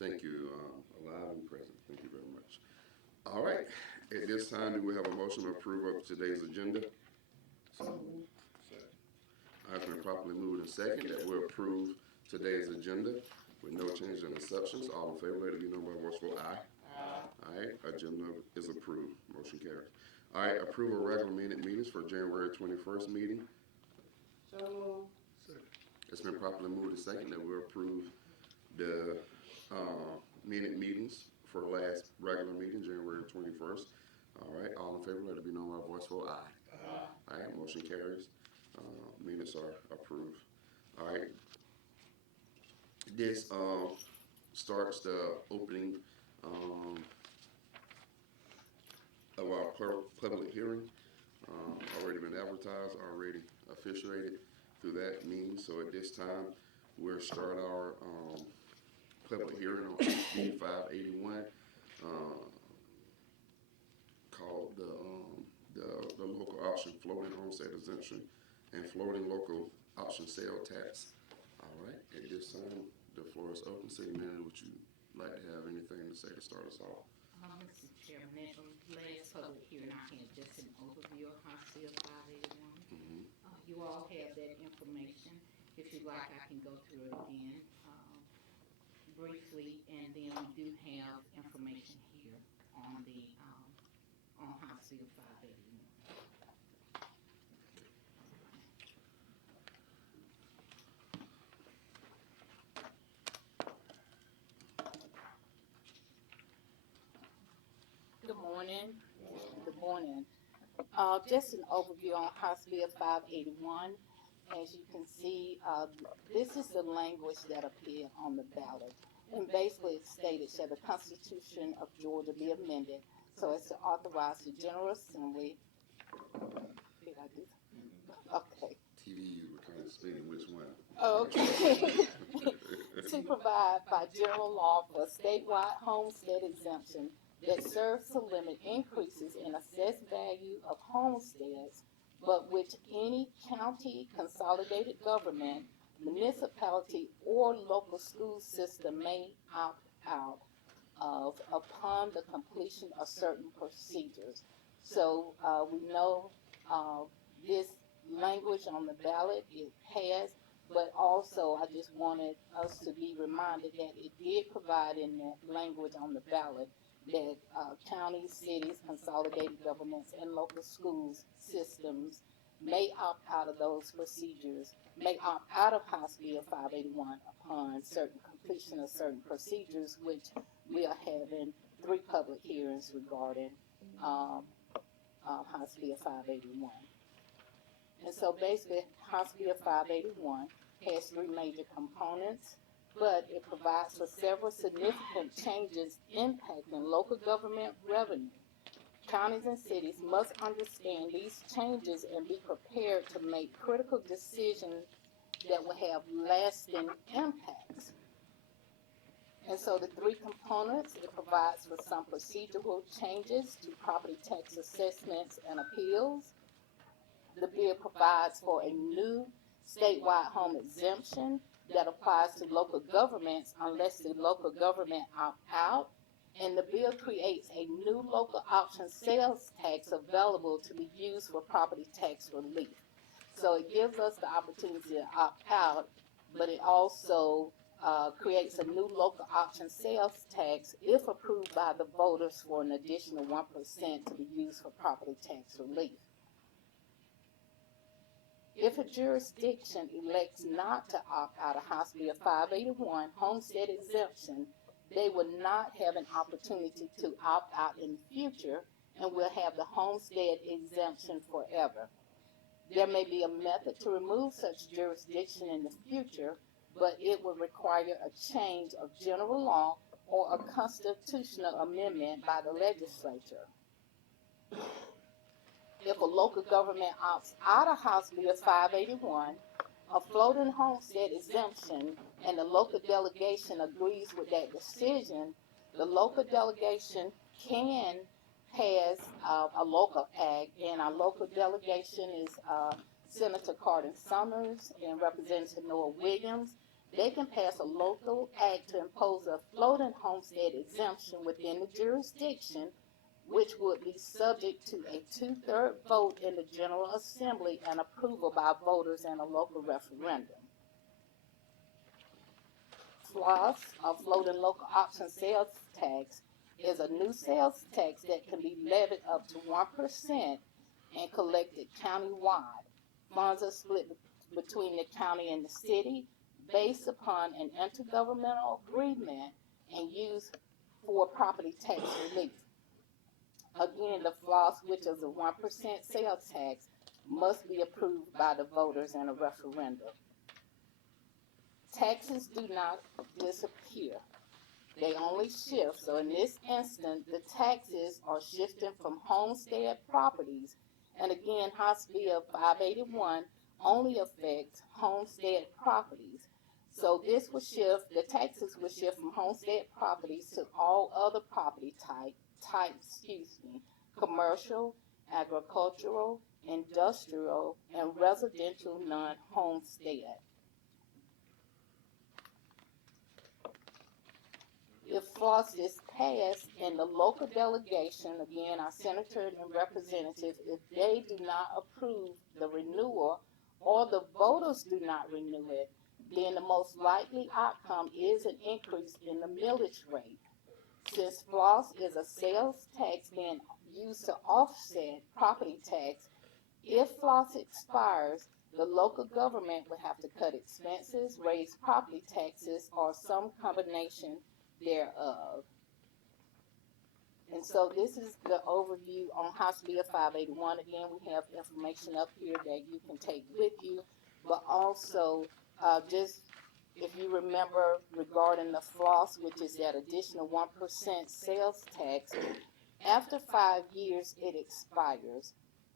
Thank you, alive and present. Thank you very much. All right. At this time, do we have a motion to approve of today's agenda? So moved. It's been properly moved and second that we approve today's agenda with no changes and exceptions. All in favor, let it be known by voice vote aye. All right, agenda is approved. Motion carries. All right, approve of regular meetings for January 21st meeting. So moved. It's been properly moved and second that we approve the minute meetings for last regular meeting, January 21st. All right, all in favor, let it be known by voice vote aye. All right, motion carries. Minutes are approved. All right, this starts the opening um, of our public hearing. Already been advertised, already officiated through that means. So at this time, we'll start our public hearing on HB 581, called the local option floating homestead exemption and floating local option sale tax. All right, at this time, the floor is open. City Manager, would you like to have anything to say to start us off? Mr. Chairman, at the last public hearing, I had just an overview of House Bill 581. Mm-hmm. You all have that information. If you'd like, I can go through it again briefly, and then we do have information here on the on House Bill 581. Good morning. Good morning. Just an overview on House Bill 581. As you can see, this is the language that appeared on the ballot. And basically it stated, shall the Constitution of Georgia be amended so as to authorize the General Assembly. Did I do? Okay. TVs were kind of spinning which one. Okay. To provide by general law for a statewide homestead exemption that serves to limit increases in assessed value of homesteads, but which any county, consolidated government, municipality, or local school system may opt out of upon the completion of certain procedures. So we know this language on the ballot, it passed, but also I just wanted us to be reminded that it did provide in that language on the ballot that counties, cities, consolidated governments, and local schools systems may opt out of those procedures, may opt out of House Bill 581 upon certain completion of certain procedures, which we are having 3 public hearings regarding House Bill 581. And so basically, House Bill 581 has 3 major components, but it provides for several significant changes impacting local government revenue. Counties and cities must understand these changes and be prepared to make critical decisions that will have lasting impacts. And so the 3 components, it provides for some procedural changes to property tax assessments and appeals. The bill provides for a new statewide home exemption that applies to local governments unless the local government opt out. And the bill creates a new local option sales tax available to be used for property tax relief. So it gives us the opportunity to opt out, but it also creates a new local option sales tax if approved by the voters for an additional 1% to be used for property tax relief. If a jurisdiction elects not to opt out of House Bill 581 homestead exemption, they will not have an opportunity to opt out in the future and will have the homestead exemption forever. There may be a method to remove such jurisdiction in the future, but it will require a change of general law or a constitutional amendment by the legislature. If a local government opts out of House Bill 581, a floating homestead exemption, and the local delegation agrees with that decision, the local delegation can pass a local act, and our local delegation is Senator Cardin Summers and Representative Noah Williams, they can pass a local act to impose a floating homestead exemption within the jurisdiction, which would be subject to a two-thirds vote in the General Assembly and approval by voters in a local referendum. FLOS, or floating local option sales tax, is a new sales tax that can be levied up to 1% and collected countywide. Funds are split between the county and the city based upon an intergovernmental agreement and used for property tax relief. Again, the FLOS, which is a 1% sales tax, must be approved by the voters in a referendum. Taxes do not disappear. They only shift. So in this instance, the taxes are shifting from homestead properties. And again, House Bill 581 only affects homestead properties. So this will shift, the taxes will shift from homestead properties to all other property types, commercial, agricultural, industrial, and residential non-homestead. If FLOS is passed and the local delegation, again our senators and representatives, if they do not approve the renewal or the voters do not renew it, then the most likely outcome is an increase in the millage rate. Since FLOS is a sales tax being used to offset property tax, if FLOS expires, the local government would have to cut expenses, raise property taxes, or some combination thereof. And so this is the overview on House Bill 581. Again, we have information up here that you can take with you, but also just if you remember regarding the FLOS, which is that additional 1% sales tax, after 5 years it expires.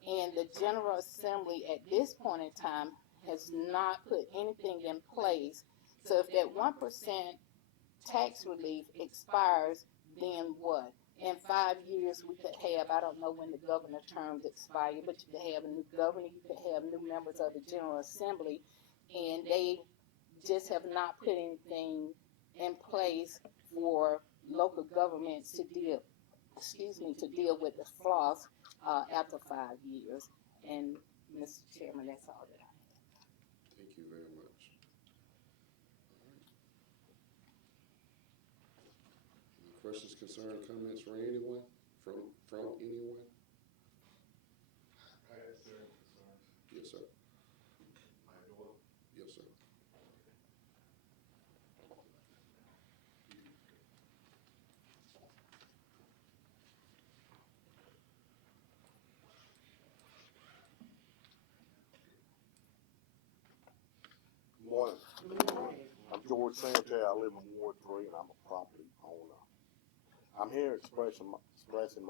And the General Assembly at this point in time has not put anything in place. So if that 1% tax relief expires, then what? In 5 years we could have, I don't know when the governor terms expire, but you could have a new governor, you could have new members of the General Assembly, and they just have not put anything in place for local governments to deal with the FLOS after 5 years. And Mr. Chairman, that's all that I have. Thank you very much. Any questions, concerns, comments from anyone? From anyone? I had certain concerns. Yes, sir. My daughter, Yes, sir. morning. Good morning. I'm George Santerre. I live in Ward 3 and I'm a property owner. I'm here expressing my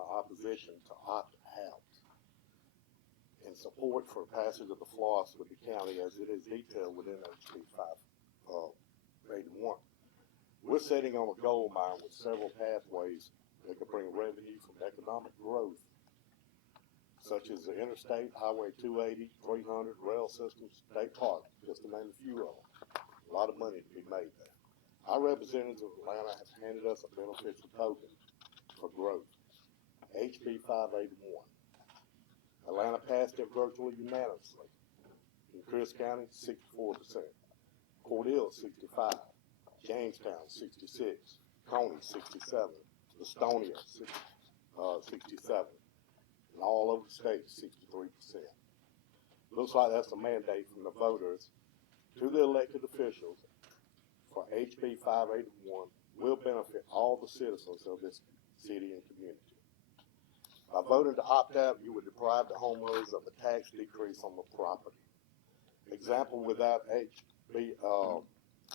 opposition to opt-out in support for passage of the FLOS with the county as it is detailed within HB 581. We're sitting on a gold mine with several pathways that could bring revenue from economic growth, such as the interstate, Highway 280, 300, rail systems, state park, just to name a few of them. A lot of money to be made there. Our representatives of Atlanta have handed us a beneficial token for growth, HB 581. Atlanta passed it virtually unanimously. In Chris County, 64%. Cordele, 65%. Jamestown, 66%. Coney, 67%. Estonia, 67%. And all over the state, 63%. Looks like that's a mandate from the voters to the elected officials for HB 581 will benefit all the citizens of this city and community. By voting to opt out, you would deprive the homeowners of a tax decrease on the property. Example, without HB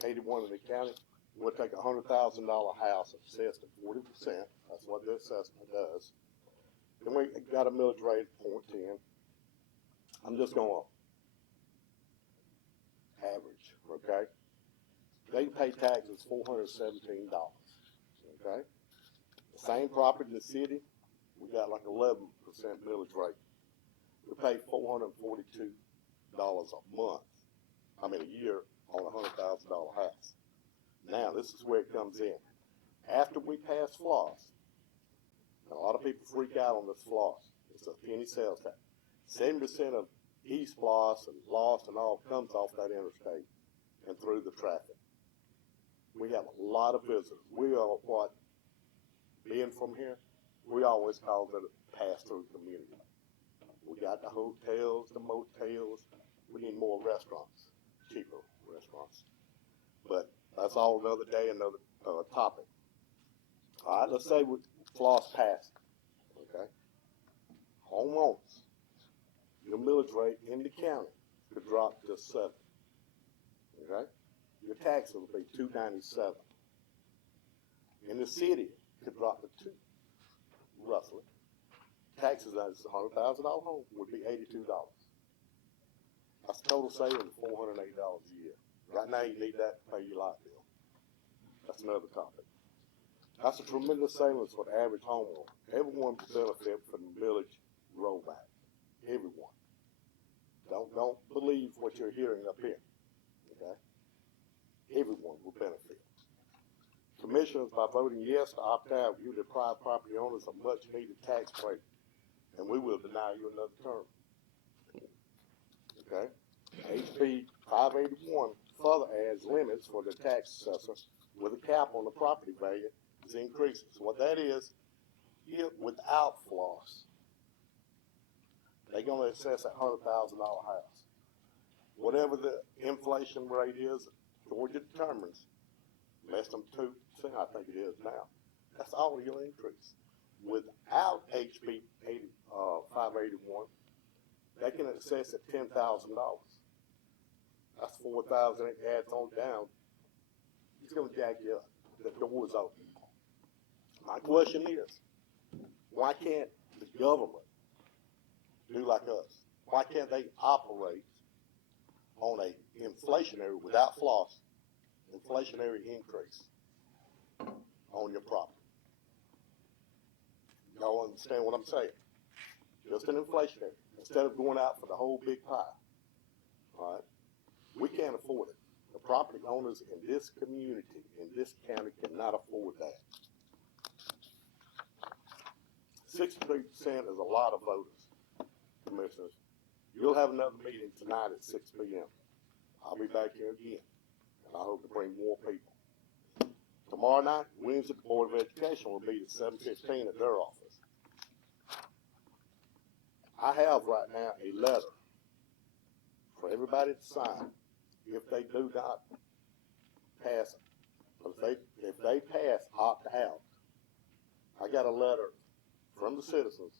81 in the county, it would take a $100,000 house assessed at 40%. That's what the assessment does. Then we got a millage rate of 0.10. I'm just going to average, okay? They pay taxes $417, okay? The same property in the city, we got like 11% millage rate. We pay $442 a month, a year on a $100,000 house. Now, this is where it comes in. After we pass floss, a lot of people freak out on this floss. It's a penny sales tax. 70% of East Floss and loss and all comes off that interstate and through the traffic. We have a lot of visitors. We are what, being from here, we always call it a pass-through community. We got the hotels, the motels. We need more restaurants, cheaper restaurants. But that's all another day, another topic. All right, let's say we floss passed, okay? Homeowners, your millage rate in the county could drop to 7, okay? Your tax will be $297. In the city, it could drop to 2, roughly. Taxes on a $100,000 home would be $82. That's total saving of $480 a year. Right now, you need that to pay your light bill. That's another topic. That's a tremendous savings for the average homeowner. Everyone can benefit from the village rollback. Everyone. Don't believe what you're hearing up here. Okay? Everyone will benefit. Commissioners, by voting yes to opt out, you deprive property owners of much needed tax break, and we will deny you another term. Okay? HB 581 further adds limits for the tax assessor with a cap on the property value as it increases. What that is, without floss, they're going to assess a $100,000 house. Whatever the inflation rate is, Georgia determines, less than 2%, I think it is now. That's all your increase. Without HB 581, they can assess at $10,000. That's $4,000. It adds on down. It's going to jack you up. The door's open. My question is, why can't the government do like us? Why can't they operate on a inflationary, without floss, inflationary increase on your property? Y'all understand what I'm saying? Just an inflationary, instead of going out for the whole big pie. All right? We can't afford it. The property owners in this community, in this county, cannot afford that. 63% is a lot of voters, commissioners. You'll have another meeting tonight at 6 p.m. I'll be back here again, and I hope to bring more people. Tomorrow night, Wednesday, the Board of Education will meet at 7:15 at their office. I have right now a letter for everybody to sign if they do not pass it. If they pass opt out, I got a letter from the citizens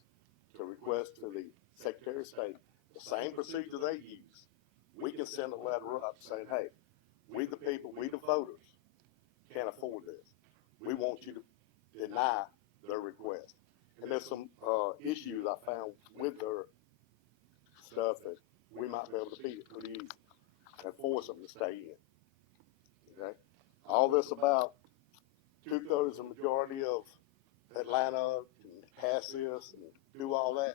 to request to the Secretary of State the same procedure they use. We can send a letter up saying, hey, we the people, we the voters can't afford this. We want you to deny their request. And there's some issues I found with their stuff that we might be able to beat it pretty easy and force them to stay in. Okay? All this about 2/3 the majority of Atlanta and pass this and do all that,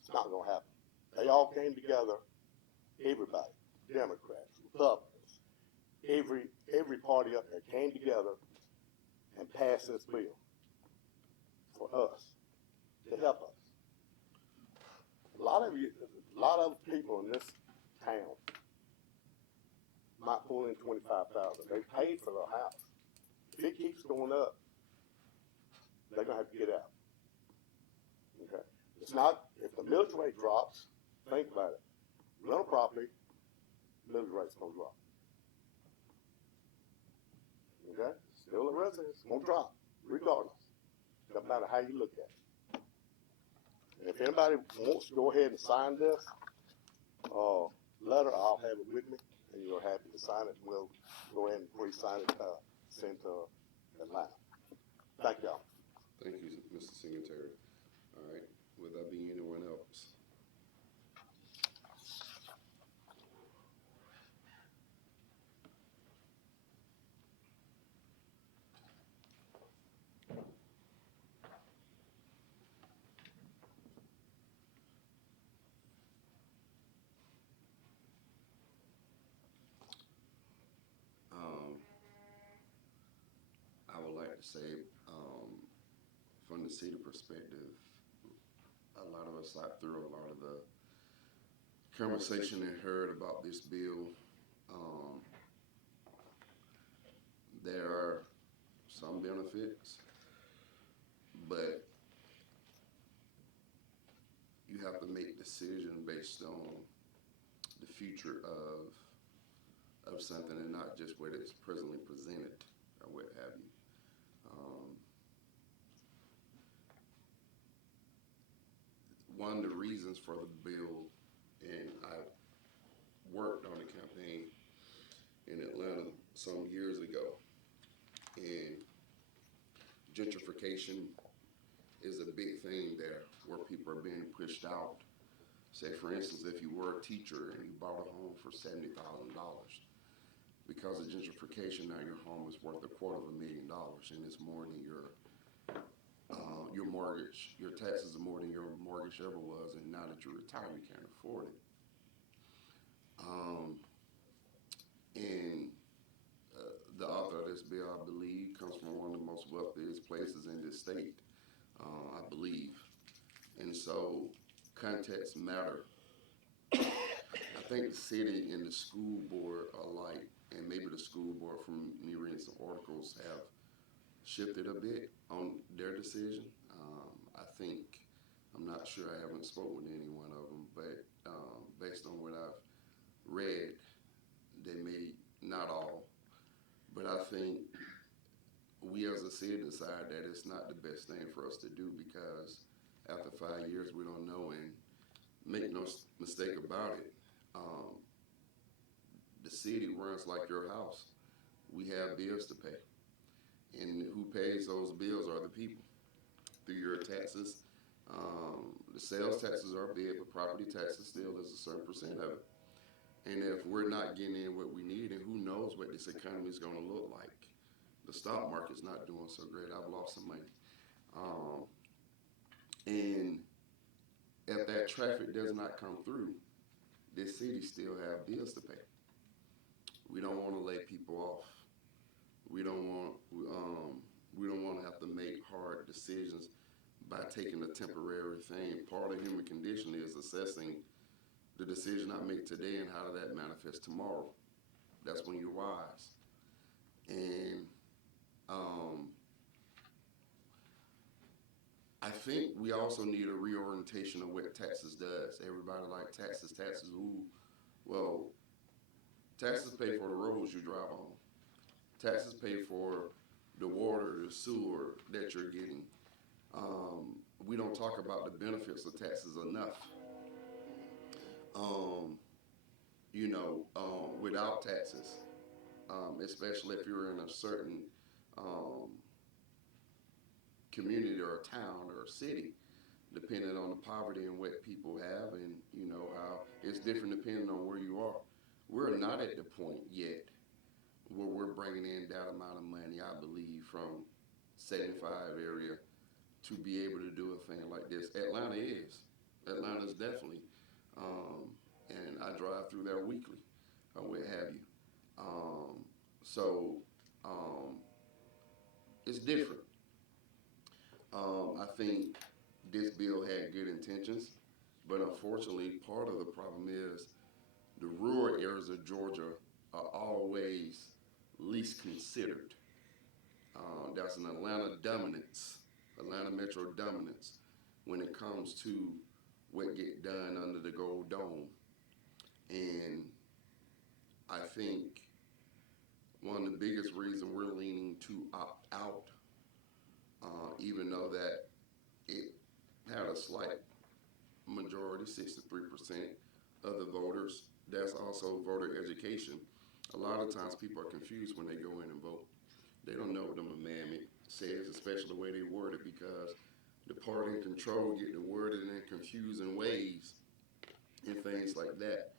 it's not going to happen. They all came together, everybody, Democrats, Republicans, every party up there came together and passed this bill for us, to help us. A lot of people in this town might pull in $25,000. They paid for their house. If it keeps going up, they're gonna have to get out. Okay. It's not, if the millage rate drops, think about it. Rental property, millage rate's gonna drop. Okay? Still a residence, gonna drop, regardless. No matter how you look at it. And if anybody wants to go ahead and sign this letter, I'll have it with me, and you're happy to sign it. We'll go ahead and pre-sign it, send to Atlanta. Thank y'all. Thank you, Mr. Singletary. All right, will there be anyone else? say, from the city perspective, a lot of us sat through a lot of the conversation and heard about this bill. Um, there are some benefits, but you have to make decisions based on the future of something and not just what it's presently presented or what have you. One of the reasons for the bill, and I worked on the campaign in Atlanta some years ago, and gentrification is a big thing there where people are being pushed out. Say, for instance, if you were a teacher and you bought a home for $70,000, because of gentrification, now your home is worth $250,000, and it's more than your mortgage. Your taxes are more than your mortgage ever was, and now that you're retired, you can't afford it. And the author of this bill, I believe, comes from one of the most wealthiest places in this state, I believe. And so context matter. I think the city and the school board alike, and maybe the school board, from me reading some articles, have shifted a bit on their decision. I think, I'm not sure, I haven't spoken to any one of them, but based on what I've read, they may, not all, but I think we as a city decide that it's not the best thing for us to do, because after 5 years we don't know, and make no mistake about it, the city runs like your house. We have bills to pay, and who pays those bills are the people through your taxes. The sales taxes are big, but property taxes still is a certain percent of it. And if we're not getting in what we need, and who knows what this economy is going to look like. The stock market's not doing so great. I've lost some money. And if that traffic does not come through, this city still have bills to pay. We don't want to lay people off. We don't want to have to make hard decisions by taking a temporary thing. Part of the human condition is assessing the decision I make today and how that manifests tomorrow. That's when you're wise. And I think we also need a reorientation of what taxes does. Everybody like taxes. Ooh, well, taxes pay for the roads you drive on. Taxes pay for the water, the sewer that you're getting. We don't talk about the benefits of taxes enough. Without taxes, especially if you're in a certain community or a town or a city, depending on the poverty and what people have, and how it's different depending on where you are. We're not at the point yet where we're bringing in that amount of money, I believe, from 75 area to be able to do a thing like this. Atlanta is. Atlanta's definitely. And I drive through there weekly, or what have you. So it's different. I think this bill had good intentions, but unfortunately, part of the problem is the rural areas of Georgia are always least considered. That's an Atlanta dominance, Atlanta metro dominance, when it comes to what get done under the gold dome. And I think one of the biggest reasons we're leaning to opt out, even though that it had a slight majority, 63% of the voters, that's also voter education. A lot of times people are confused when they go in and vote. They don't know what the amendment says, especially the way they word it, because the party in control get the worded in confusing ways and things like that.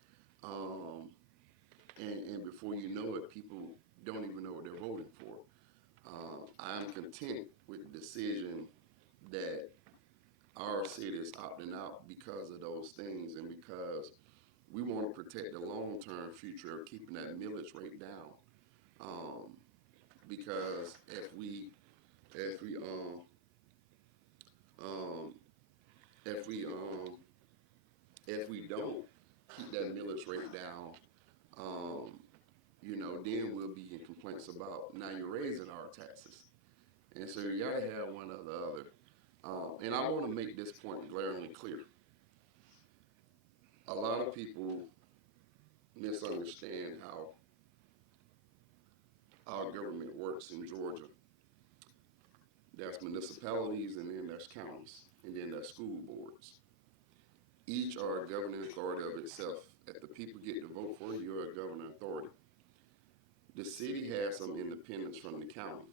And before you know it, people don't even know what they're voting for. I'm content with the decision that our city is opting out because of those things, and because we want to protect the long-term future of keeping that millage rate down. Because if we if we um if we um if we don't keep that millage rate down, um, then we'll be in complaints about now you're raising our taxes. And so you gotta have one or the other. And I want to make this point glaringly clear. A lot of people misunderstand how our government works in Georgia. There's municipalities, and then there's counties, and then there's school boards. Each are a governing authority of itself. If the people get to vote for you, you're a governing authority. The city has some independence from the county,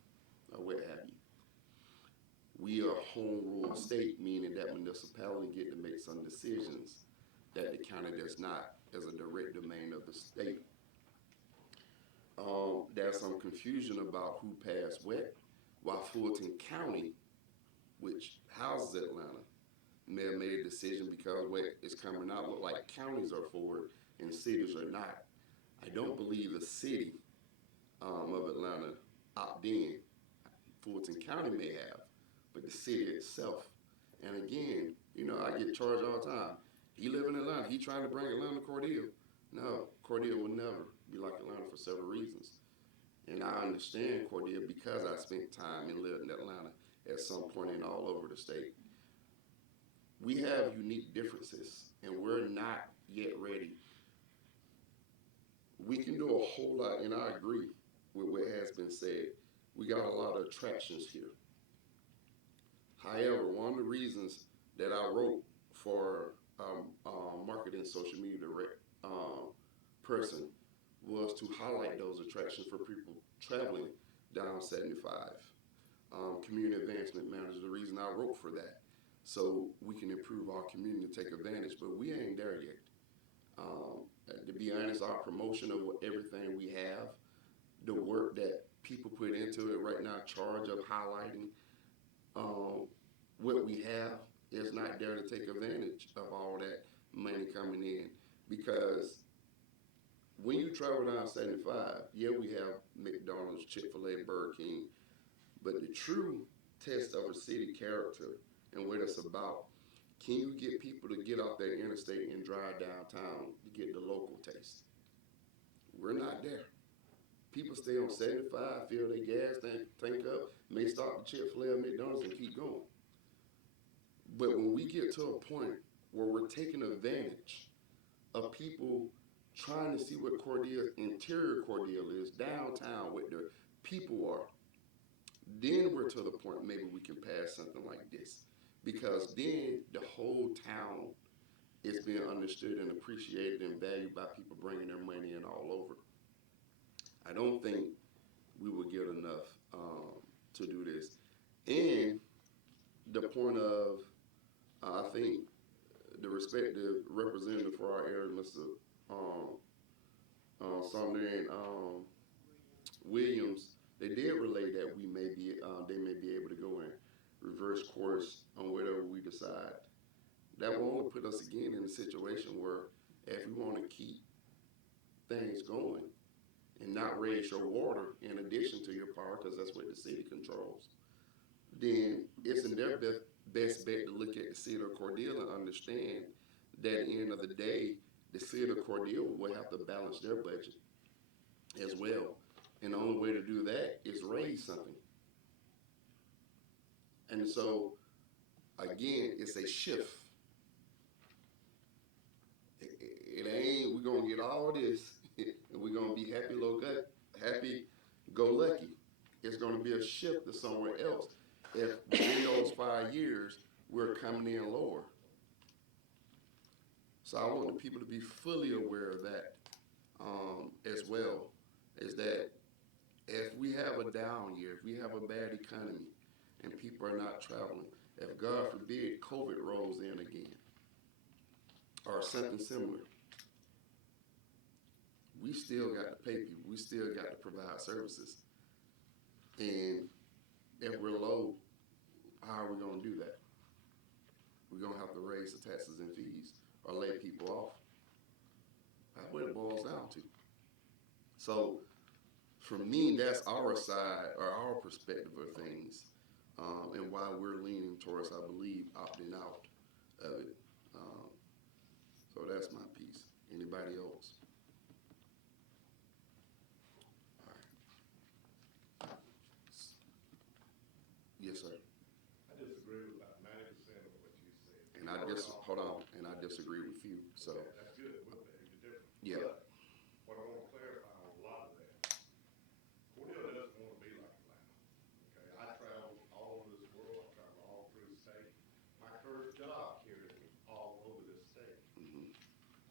or what have you. We are a home rule state, meaning that municipality get to make some decisions that the county does not, as a direct domain of the state. There's some confusion about who passed what, while Fulton County, which houses Atlanta, may have made a decision because what is coming out look like counties are for it and cities are not. I don't believe the city of Atlanta opted in. Fulton County may have, but the city itself. And again, I get charged all the time. He live in Atlanta. He trying to bring Atlanta to Cordele. No, Cordele will never be like Atlanta for several reasons. And I understand Cordele because I spent time and lived in Atlanta at some point and all over the state. We have unique differences, and we're not yet ready. We can do a whole lot, and I agree with what has been said. We got a lot of attractions here. However, one of the reasons that I wrote for marketing social media person was to highlight those attractions for people traveling down 75. Community advancement manager, the reason I wrote for that, so we can improve our community and take advantage, but we ain't there yet. To be honest, our promotion of everything we have, the work that people put into it right now, charge of highlighting what we have is not there to take advantage of all that money coming in. Because when you travel down 75, yeah, we have McDonald's, Chick-fil-A, Burger King, but the true test of a city character and what it's about, can you get people to get off that interstate and drive downtown to get the local taste? We're not there. People stay on 75, fill their gas tank up, may stop at Chick-fil-A or McDonald's and keep going. But when we get to a point where we're taking advantage of people trying to see what interior Cordele is, downtown, what the people are, then we're to the point maybe we can pass something like this. Because then the whole town is being understood and appreciated and valued by people bringing their money in all over. I don't think we will get enough to do this. And the point of, I think, the respective representative for our area, Mr. Sumner and Williams, they did relay that they may be able to go in reverse course on whatever we decide. That will only put us again in a situation where if we want to keep things going and not raise your water in addition to your power, because that's what the city controls, then it's in their best bet to look at the city of Cordele and understand that at the end of the day, the city of Cordele will have to balance their budget as well. And the only way to do that is raise something. And so, again, it's a shift. It ain't, we're going to get all this, and we're going to be happy go lucky. It's going to be a shift to somewhere else. If in those 5 years, we're coming in lower. So I want the people to be fully aware of that as well, is that if we have a down year, if we have a bad economy, and people are not traveling, if God forbid COVID rolls in again, or something similar, we still got to pay people. We still got to provide services. And if we're low, how are we going to do that? We're going to have to raise the taxes and fees or lay people off. That's what it boils down to. So, for me, that's our side or our perspective of things. and why we're leaning towards, I believe, opting out of it. So that's my piece. Anybody else? All right. Yes, sir. I disagree with about 90% of what you said. And hold on, and I disagree with you. So Okay, that's good. We'll beg to differ. yeah. But what I want to clarify on a lot of that, Cordele doesn't want to be like Atlanta. Okay, I travel all over this world. I travel all through the state. My current job carries me all over this state. Hmm.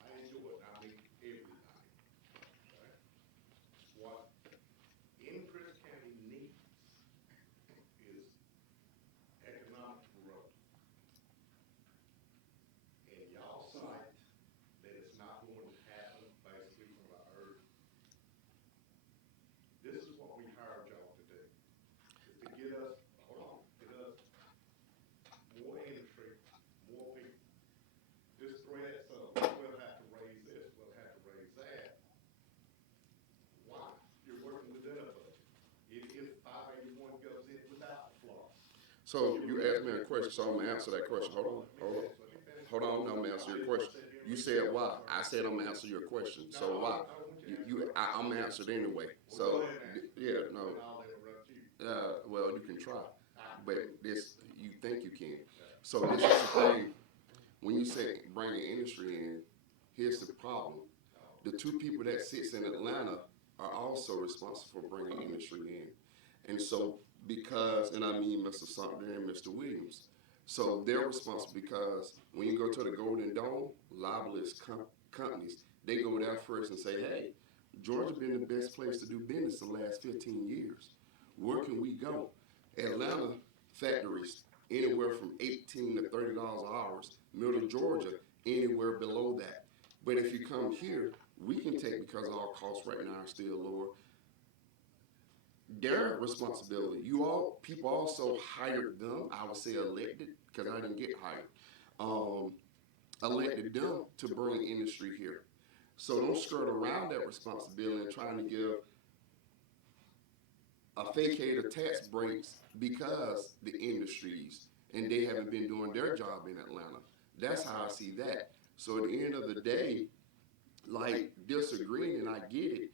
I enjoy it. I meet everybody. Okay, what in Chris County needs is economic growth. And y'all cite that it's not going to happen basically from what I heard. This is what we hired y'all to do, is to get us, hold on, get us more industry, more people. This threat, so we'll have to raise this, we'll have to raise that. Why? You're working within a budget. If 581 goes in without the floor. So you asked me a question, so I'm gonna answer that question. Hold on. Hold on, no, I'm gonna answer your question. You said why? I said I'm gonna answer your question. So why? I'm gonna answer it anyway. So yeah, no. I'll interrupt you. Well, you can try, but this you think you can. So this is the thing. When you say bringing industry in, here's the problem. The two people that sits in Atlanta are also responsible for bringing industry in, and so because, and I mean Mr. Sumter and Mr. Williams. So they're responsible because when you go to the Golden Dome, lobbyist companies, they go there first and say, hey, Georgia been the best place to do business the last 15 years. Where can we go? Atlanta factories, anywhere from $18 to $30 an hour. Middle Georgia, anywhere below that. But if you come here, we can take, because our costs right now are still lower, their responsibility. People also hired them. I would say elected, because I didn't get hired. Elected them to bring industry here. So don't skirt around that responsibility and trying to give a fakeator tax breaks because the industries and they haven't been doing their job in Atlanta. That's how I see that. So at the end of the day, like disagreeing, and I get it,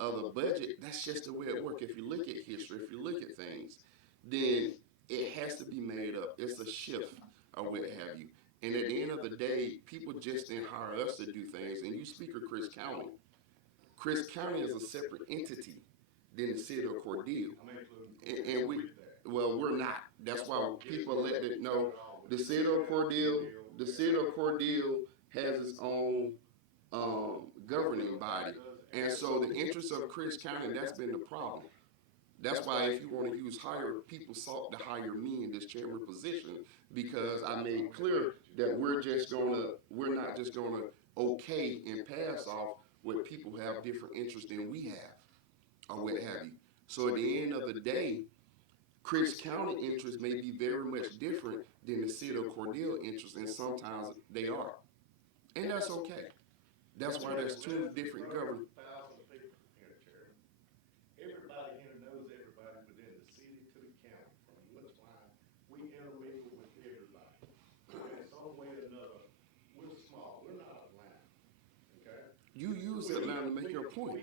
of the budget, that's just the way it works. If you look at history, if you look at things, then it has to be made up. It's a shift or what have you. And at the end of the day, people just didn't hire us to do things. And you speak of Chris County. Chris County is a separate entity than the city of Cordele. And well, we're not. That's why people let it know the city of Cordele has its own governing body. And so the interest of Chris County, that's been the problem. That's why if you want to use hire, people sought to hire me in this chairman position because I made clear that we're not just gonna okay and pass off what people have different interests than we have or what have you. So at the end of the day, Chris County interests may be very much different than the city of Cordele interests, and sometimes they are. And that's okay. That's why there's two different governments. Everybody here knows everybody within the city to the county, from which line we intermingle with everybody. In some way or another, we're small. We're not Atlanta. Okay? You use Atlanta to make your point.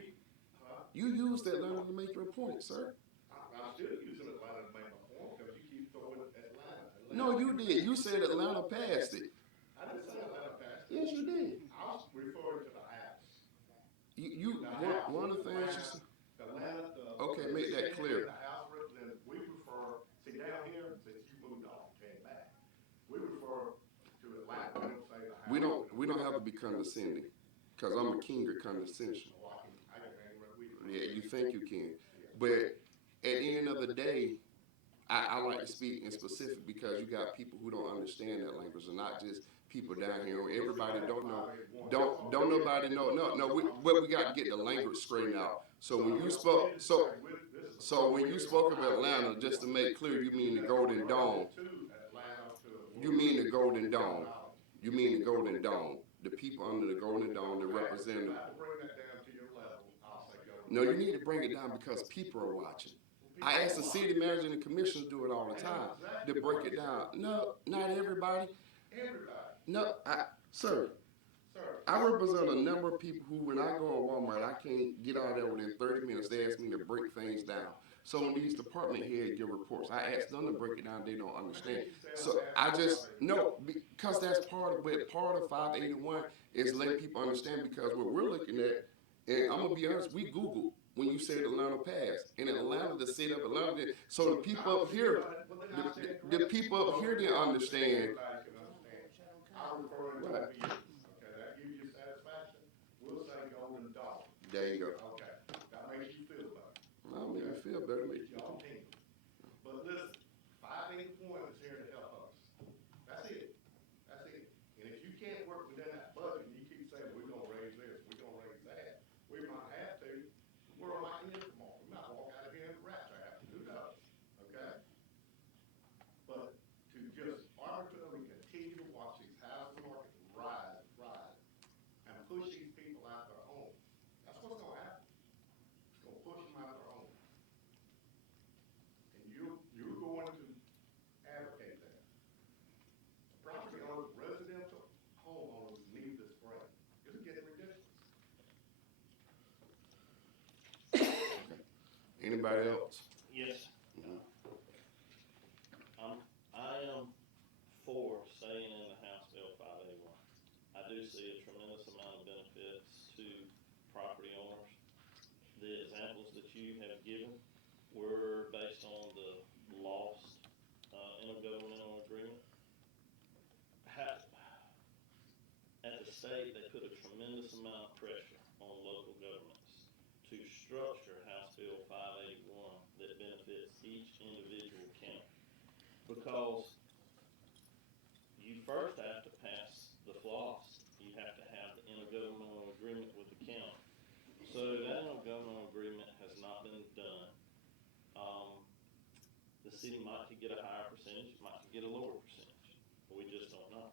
You used Atlanta to make your point, sir. I'm still using Atlanta to make my point because you keep throwing Atlanta. No, you did. You said Atlanta passed it. I didn't say Atlanta passed it. Yes, you did. I was referring to the House. One of the things you said. Okay, make that clear. The House representative, we refer, see down here, since you moved off, came back, we refer to Atlanta. We don't say the House. We don't have to be condescending, because I'm a king of condescension. Yeah, you think you can. But at the end of the day, I like to speak in specific because you got people who don't understand that language, and not just people down here. Everybody don't know. Don't nobody know. No. We got to get the language straightened out. So when you spoke, when you spoke of Atlanta, just to make clear, you mean the Golden Dome. You mean the Golden Dome. You mean the Golden Dome. The people under the Golden Dome, the representative. No, you need to bring it down because people are watching. I ask the city manager and the commissioners do it all the time to break it down. No, not everybody. Everybody. No, sir, Sir. I represent a number of people who, when I go in Walmart, I can't get out of there within 30 minutes. They ask me to break things down. So when these department heads give reports, I ask them to break it down. They don't understand. So I just no, because that's part of what part of 581 is letting people understand. Because what we're looking at, and I'm gonna be honest, we Google when you said Atlanta passed. In Atlanta, the city of Atlanta did. So the people up here, the people up here didn't understand. Everybody can understand. I'm referring to Right. you. Okay, that gives you satisfaction. We'll say golden dollar. There you go. Okay, that makes you feel better. I'll make you feel better. Make you Y'all team. But listen, 581 is here to help us. That's it. That's it. And if you can't work within that budget and you keep saying, we're gonna raise this, we're gonna raise that, we might have to, the world might end tomorrow. We might walk out of here in a rat trap. Who knows? Okay? But to just arbitrarily continue to watch these housing markets rise, and push these people out their homes, that's what's gonna happen. It's gonna push them out their homes. And you're going to advocate that. Property owners, residential homeowners need this break. It's getting ridiculous. Anybody else? Yes. Mhm. I am for staying in the House Bill 581. I do see a tremendous amount of benefits to property owners. The examples that you have given were based on the lost intergovernmental agreement. At the state, they put a tremendous amount of pressure on local governments to structure House Bill 581 that benefits each individual county. Because you first have to pass the floss. You have to have the intergovernmental agreement with the county. So that intergovernmental agreement has not been done. The city might could get a higher percentage, might could get a lower percentage. We just don't know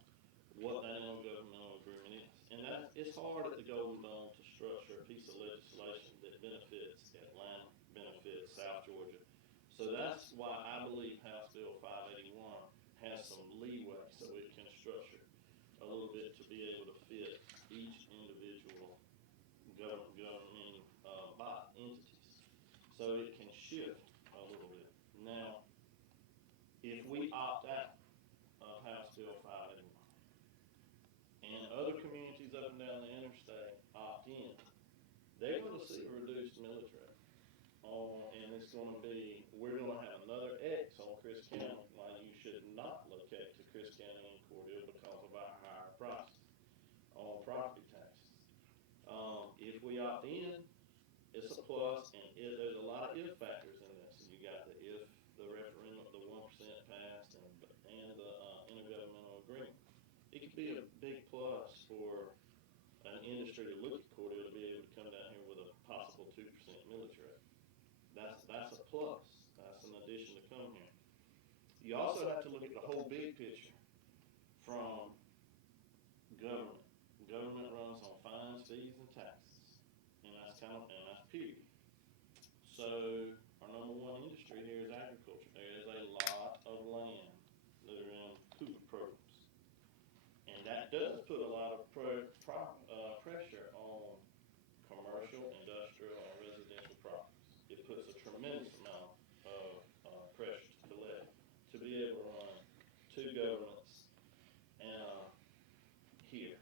what that intergovernmental agreement is. And that it's hard at the Golden Dome to structure a piece of legislation that benefits Atlanta, benefits South Georgia. So that's why I believe House Bill 581 has some leeway so it can structure a little bit to be able to fit each individual governing entities. So it can shift a little bit. Now, if we opt out of House Bill 581 and other communities up and down the interstate opt in, they're going to see a reduced millage rate. And it's going to be, we're going to have another X on Chris County. Why you should not locate to Chris County and Cordele because of our higher prices on property taxes. If we opt in, it's a plus, and there's a lot of if factors in this. You got the if the referendum, the 1% passed, and the intergovernmental agreement. It could be a big plus for an industry to look at Cordele to be able to come down here with a possible 2% millage rate. That's a plus. That's an addition to come here. You also have to look at the whole big picture from government. Government runs on fines, fees, and taxes, and that's period. So our number one industry here is agriculture. There is a lot of land that are in food programs, and that does put a lot of pressure on commercial, industrial, and residential properties. It puts a tremendous amount of pressure to the levy to be able to run two governments here.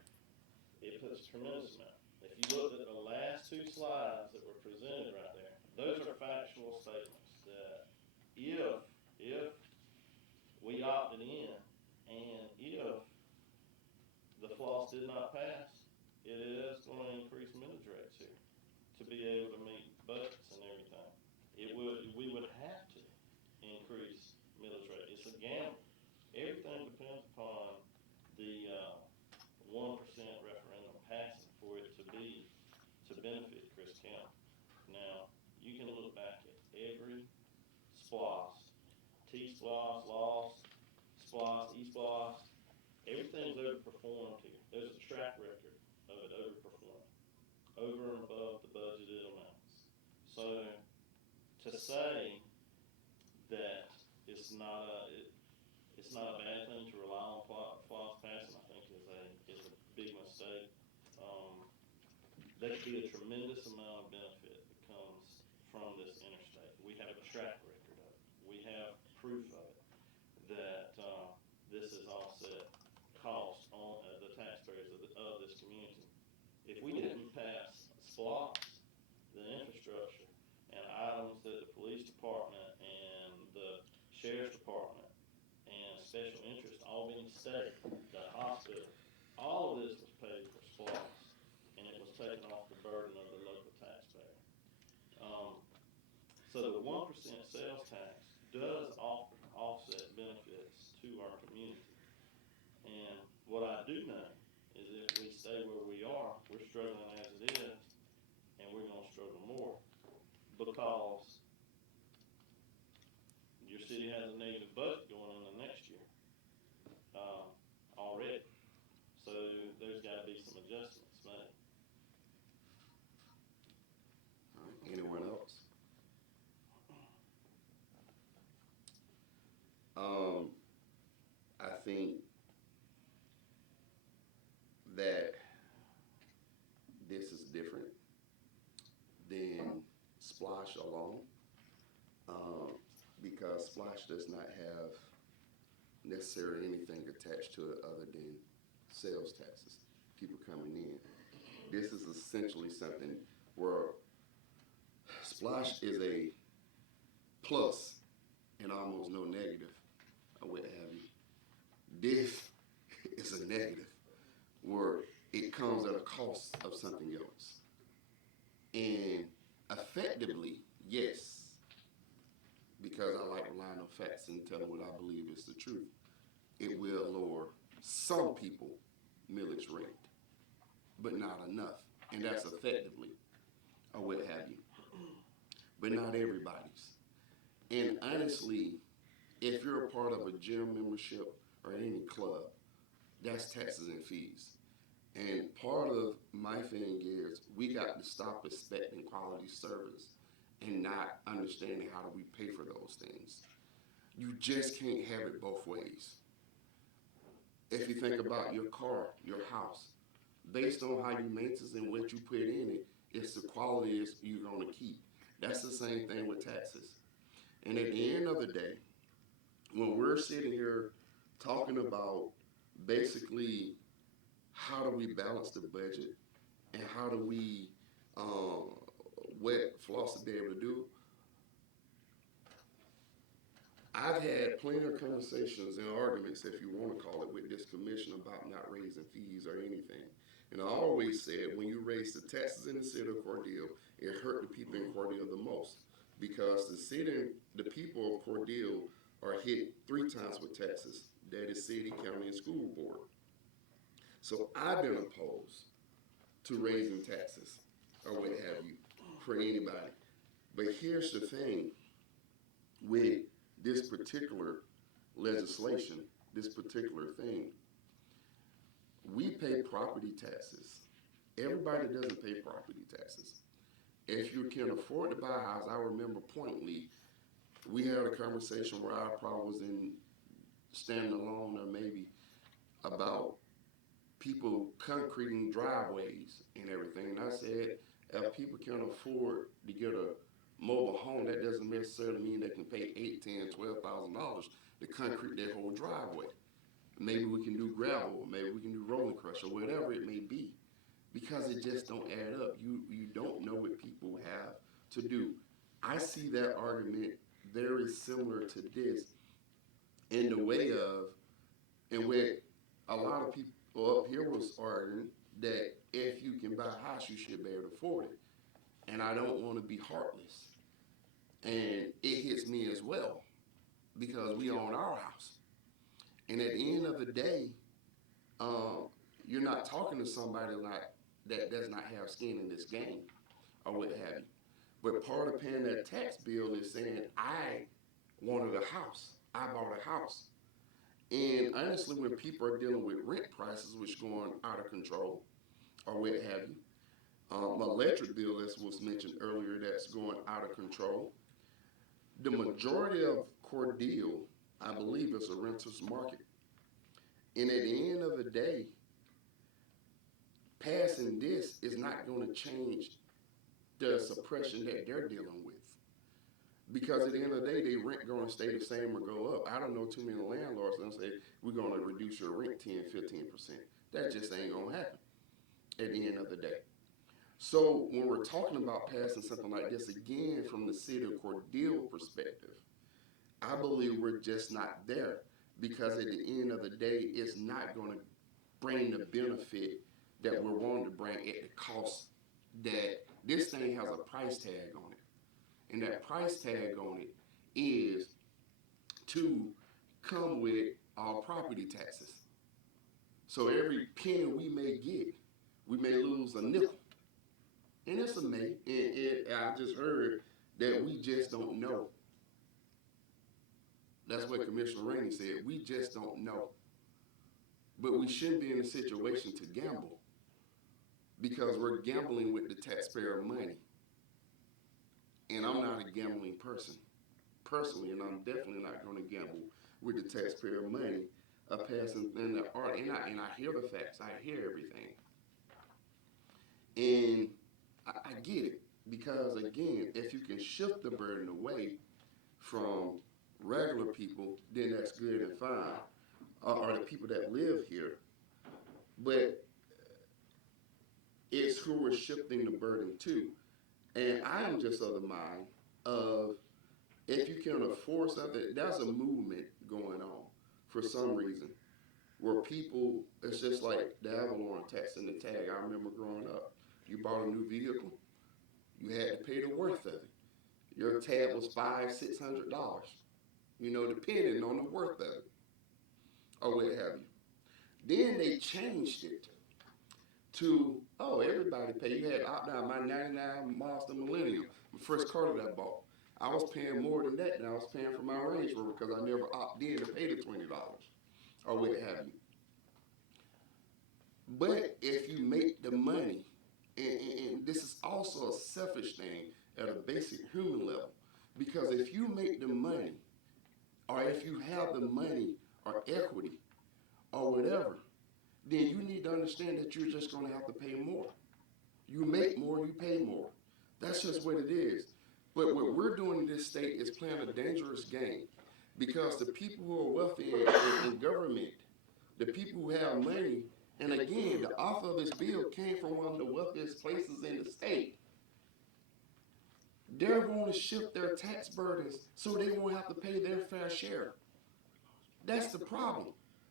It puts a tremendous amount. If you look at the last two slides that were presented right there, those are factual statements that if we opted in and if the floss did not pass, it is going to increase millage rates here to be able to meet budgets and everything. We would have to increase millage rate. It's a gamble. Everything depends upon the 1% referendum passing for it to benefit Chris County. Now, you can look back at every SPLOS, T-SPLOS, LOS, SPLOS, E-SPLOS. Everything's overperformed here. There's a track record of it overperforming, over and above the budgeted amounts. So to say it's not a bad thing to rely on floss passing. I think is a big mistake. There could be a tremendous amount of benefit that comes from this interstate. We have a track record of it. We have proof of it that this is offset cost on the taxpayers of this community. If we didn't pass SPLOST, the infrastructure and items that the police department and the sheriff's department and special interest all being state, the hospital, all of this was paid for SPLOST, and it was taken off the burden of the local taxpayer. So the 1% sales tax does offset benefits to our community. And what I do know is if we stay where we are, we're struggling as it is, and we're going to struggle more because your city has a negative budget going into next year already. So there's got to be some adjustments made. All right, anyone else? I think that this is different than Splash alone, because Splash does not have necessarily anything attached to it other than sales taxes, people coming in. This is essentially something where Splash is a plus and almost no negative, or what have you. This is a negative where it comes at a cost of something else. And effectively, yes, because I like relying on facts and telling what I believe is the truth, it will lower some people millage rate, but not enough. And that's effectively, or what have you. But not everybody's. And honestly, if you're a part of a gym membership or any club, that's taxes and fees. And part of my thing is we got to stop expecting quality service and not understanding how do we pay for those things. You just can't have it both ways. If you think about your car, your house, based on how you maintenance and what you put in it, it's the quality you're going to keep. That's the same thing with taxes. And at the end of the day, when we're sitting here talking about basically how do we balance the budget and how do we, what Floss to be able to do, I've had plenty of conversations and arguments, if you want to call it, with this commission about not raising fees or anything. And I always said when you raise the taxes in the city of Cordele, it hurt the people in Cordele the most, because the people of Cordele are hit 3 times with taxes. That is city, county, and school board. So I've been opposed to raising taxes or what have you for anybody. But here's the thing with this particular legislation, this particular thing, we pay property taxes. Everybody doesn't pay property taxes. If you can afford to buy a house, I remember pointedly, we had a conversation where I probably was in standing alone or maybe about people concreting driveways and everything. And I said, if people can afford to get a mobile home, that doesn't necessarily mean they can pay $8,000, $10,000, $12,000 to concrete their whole driveway. Maybe we can do gravel, maybe we can do rolling crush, or whatever it may be, because it just don't add up. You don't know what people have to do. I see that argument very similar to this in the way of, and where a lot of people up here was arguing that if you can buy a house, you should be able to afford it. And I don't want to be heartless. And it hits me as well, because we own our house. And at the end of the day, you're not talking to somebody that does not have skin in this game or what have you. But part of paying that tax bill is saying, I wanted a house. I bought a house. And honestly, when people are dealing with rent prices, which going out of control or what have you, my electric bill, as was mentioned earlier, that's going out of control. The majority of Cordele I believe it's a renter's market. And at the end of the day, passing this is not going to change the suppression that they're dealing with. Because at the end of the day, they rent going to stay the same or go up. I don't know too many landlords that say, we're going to reduce your rent 10, 15%. That just ain't going to happen at the end of the day. So when we're talking about passing something like this, again, from the city of Cordele perspective, I believe we're just not there. Because at the end of the day, it's not going to bring the benefit that we're wanting to bring at the cost that this thing has a price tag on it. And that price tag on it is to come with our property taxes. So every penny we may get, we may lose a nickel. And it's a may. And I just heard that we just don't know. That's what Commissioner Rainey said. We just don't know. But we shouldn't be in a situation to gamble because we're gambling with the taxpayer money. And I'm not a gambling person, personally, and I'm definitely not going to gamble with the taxpayer money of passing in the art. And I hear the facts. I hear everything. And I get it because, again, if you can shift the burden away from regular people, then that's good and fine, or the people that live here. But it's who we're shifting the burden to. And I am just of the mind of if you can afford something, there's a movement going on for some reason where people, it's just like the Avalon tax and the tag. I remember growing up, you bought a new vehicle, you had to pay the worth of it. Your tab was $500-$600, depending on the worth of it, or what have you. Then they changed it to, oh, everybody pay. You had to opt out. My 99 Mazda Millennium, the first car that I bought, I was paying more than that than I was paying for my Range Rover because I never opted in to pay the $20 or what have you. But if you make the money, and this is also a selfish thing at a basic human level, because if you make the money, or if you have the money or equity or whatever, then you need to understand that you're just going to have to pay more. You make more, you pay more. That's just what it is. But what we're doing in this state is playing a dangerous game because the people who are wealthy in government, the people who have money, and again, the author of this bill came from one of the wealthiest places in the state. They're going to shift their tax burdens so they won't have to pay their fair share. That's the problem.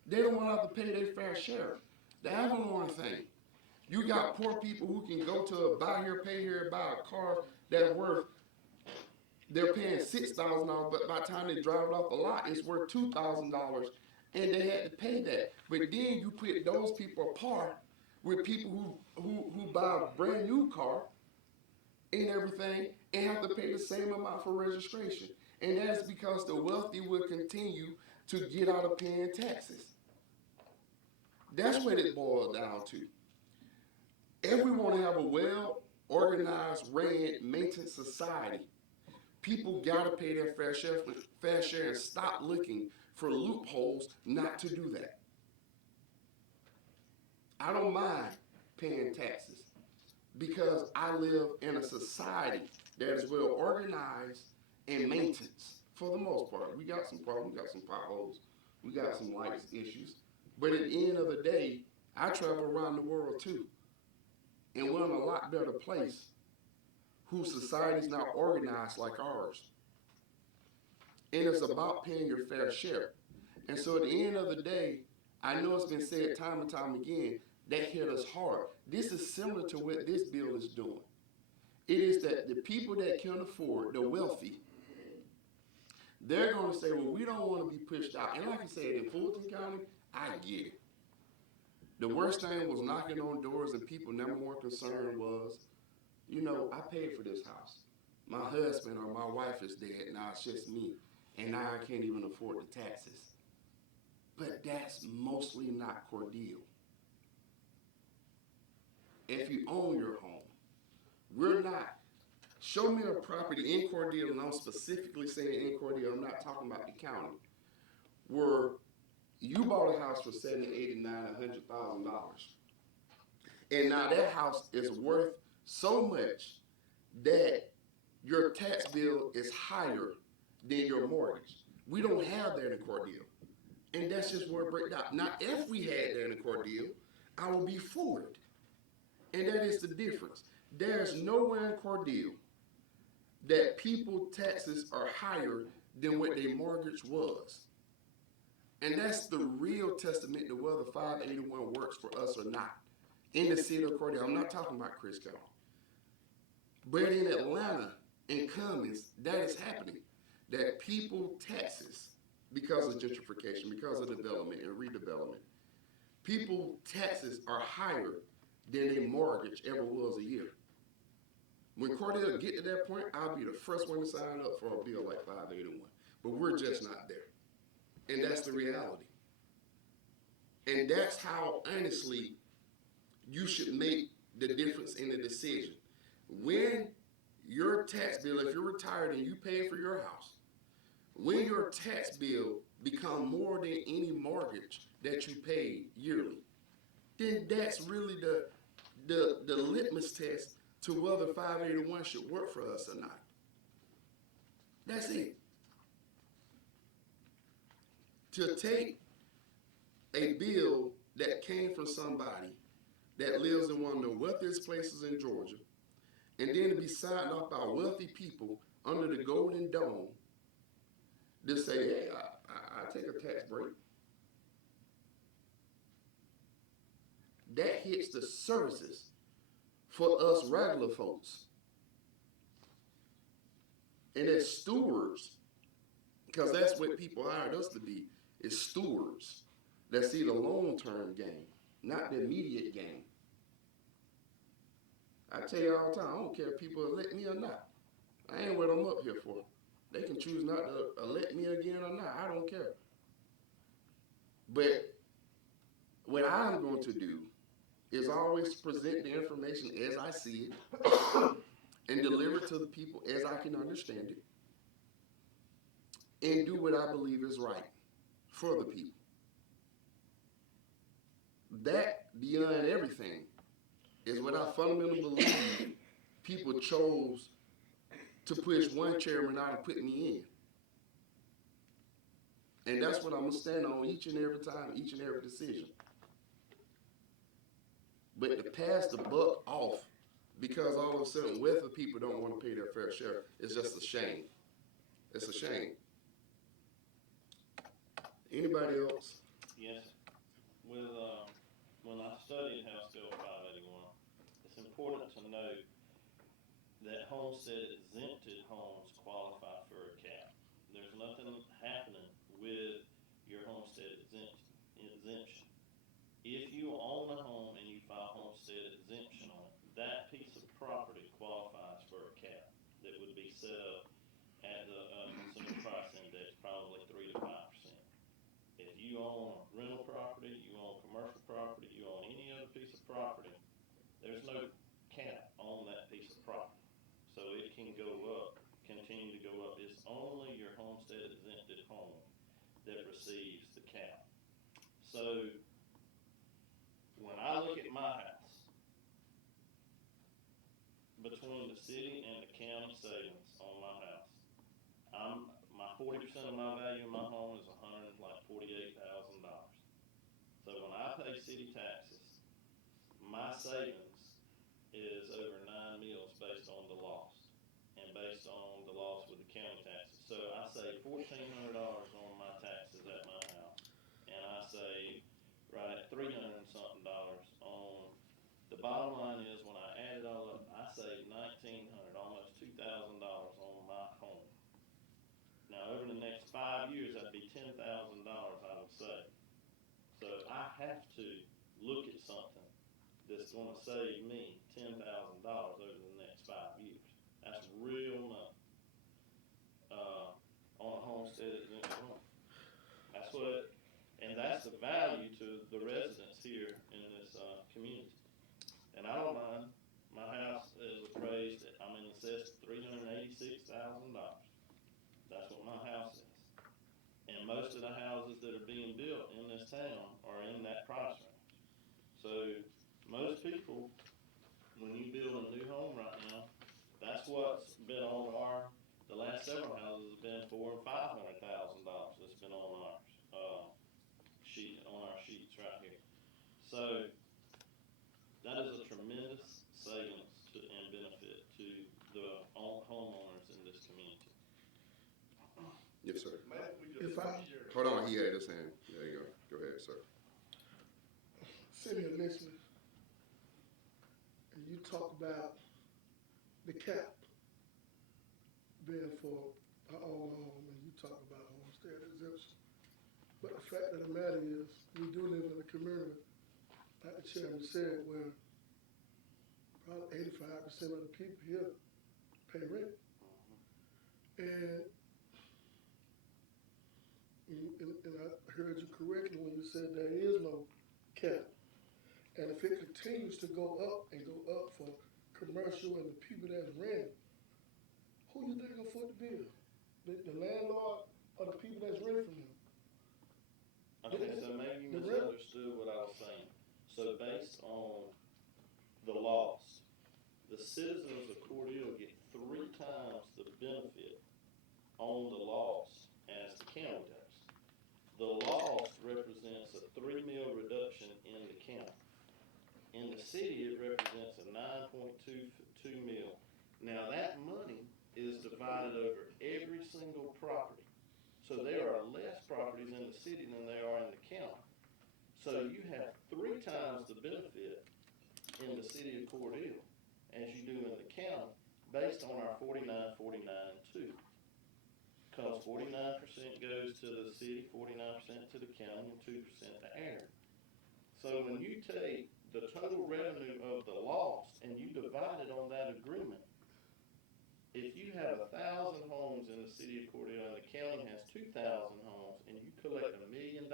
They don't want to have to pay their fair share. The Avalon thing. You got poor people who can go to a buy here, pay here, buy a car that's worth, they're paying $6,000, but by the time they drive it off the lot, it's worth $2,000, and they had to pay that. But then you put those people apart with people who buy a brand new car and everything and have to pay the same amount for registration. And that's because the wealthy will continue to get out of paying taxes. That's what it boils down to. If we want to have a well-organized, ran, maintained society, people gotta pay their fair share and stop looking for loopholes not to do that. I don't mind paying taxes because I live in a society that is well organized and maintained for the most part. We got some problems, we got some potholes, we got some lights issues, but at the end of the day, I travel around the world too. And we're in a lot better place whose society is not organized like ours. And it's about paying your fair share. And so at the end of the day, I know it's been said time and time again, that hit us hard. This is similar to what this bill is doing. It is that the people that can afford, the wealthy, they're going to say, well, we don't want to be pushed out. And like I said, in Fulton County, I get it. The worst thing was knocking on doors and people number one concern was, I paid for this house. My husband or my wife is dead, now it's just me. And now I can't even afford the taxes. But that's mostly not Cordele. If you own your home, we're not. Show me a property in Cordele, and I'm specifically saying in Cordele, I'm not talking about the county, where you bought a house for $70, $89, $100,000, and now that house is worth so much that your tax bill is higher than your mortgage. We don't have that in Cordele. And that's just where it breaks down. Now, if we had that in Cordele, I would be for it. And that is the difference. There's nowhere in Cordele that people taxes are higher than what their mortgage was. And that's the real testament to whether 581 works for us or not. In the city of Cordele, I'm not talking about Chris County. But in Atlanta, in Cummings, that is happening. That people taxes, because of gentrification, because of development and redevelopment, people taxes are higher than their mortgage ever was a year. When Cordele get to that point, I'll be the first one to sign up for a bill like 581. But we're just not there. And that's the reality. And that's how, honestly, you should make the difference in the decision. When your tax bill, if you're retired and you pay for your house, when your tax bill become more than any mortgage that you pay yearly, then that's really the litmus test to whether 581 should work for us or not. That's it. To take a bill that came from somebody that lives in one of the wealthiest places in Georgia, and then to be signed off by wealthy people under the Golden Dome to say, hey, I take a tax break. That hits the services for us regular folks. And as stewards, because that's what people hired us to be, is stewards that see the long-term gain, not the immediate gain. I tell you all the time, I don't care if people elect me or not. I ain't what I'm up here for. They can choose not to elect me again or not. I don't care. But what I'm going to do is always present the information as I see it and deliver it to the people as I can understand it and do what I believe is right for the people. That, beyond everything, is what I fundamentally believe people chose to push one chairman out and put me in. And that's what I'm going to stand on each and every time, each and every decision. But to pass the buck off because all of a sudden wealthy people don't want to pay their fair share is just a shame. It's a shame. Anybody else? Yes. With, when I studied House Bill 581, it's important to note that homestead exempted homes qualify for a cap. There's nothing happening with your homestead exemption. If you own a home and you file homestead exemption on it, that piece of property qualifies for a cap that would be set up at the consumer price index, probably 3 to 5%. If you own rental property, you own commercial property, you own any other piece of property, there's no cap on that piece of property. So it can go up, continue to go up. It's only your homestead exempted home that receives the cap. So when I look at my house, between the city and the county savings on my house, my 40% of my value in my home is $148,000. So when I pay city taxes, my savings is over 9 mils based on the loss and based on the loss with the county taxes. So I save $1,400 on my taxes at my house, and I save right at $300 and something on. The bottom line is when I add it all up, I save $1,900, almost $2,000 on my home. Now over the next 5 years, that'd be $10,000 I would save. So I have to look at something that's going to save me $10,000 over the next 5 years. That's real money on a homestead exempt home. That's what, and that's the value to the residents here in this community. And I don't mind. My house is appraised at, assessed $386,000. That's what my house is. And most of the houses that are being built in this town are in that price range. So most people, when you build a new home right now, that's what's been on the last several houses have been $400,000 and $500,000 that's been on our sheets right here. So that is a tremendous savings and benefit to the homeowners in this community. Yes, sir. Maybe we just. If I- share- Hold on, he had his hand. There you go. Go ahead, sir. sitting here listening, and you talk about the cap being for our own home, and you talk about homestead exemption. But the fact of the matter is, we do live in a community, like the chairman said, where probably 85% of the people here pay rent. And I heard you correctly when you said there is no cap. And if it continues to go up and go up for commercial and the people that's renting, who you think gonna foot the bill? The landlord or the people that's renting from him? Okay, so maybe you The rent- misunderstood what I was saying. So based on the loss, the citizens of Cordele get 3 times the benefit on the loss as the county does. The loss represents a 3 mil reduction in the county. In the city, it represents a 9.22 mil. Now that money is divided over every single property. So there are less properties in the city than there are in the county. So you have 3 times the benefit in the city of Cordele as you do in the county based on our 49-49-2. Because 49% goes to the city, 49% to the county, and 2% to area. So when you take the total revenue of the loss and you divide it on that agreement, if you have 1,000 homes in the city of Cordele and the county has 2,000 homes and you collect $1 million,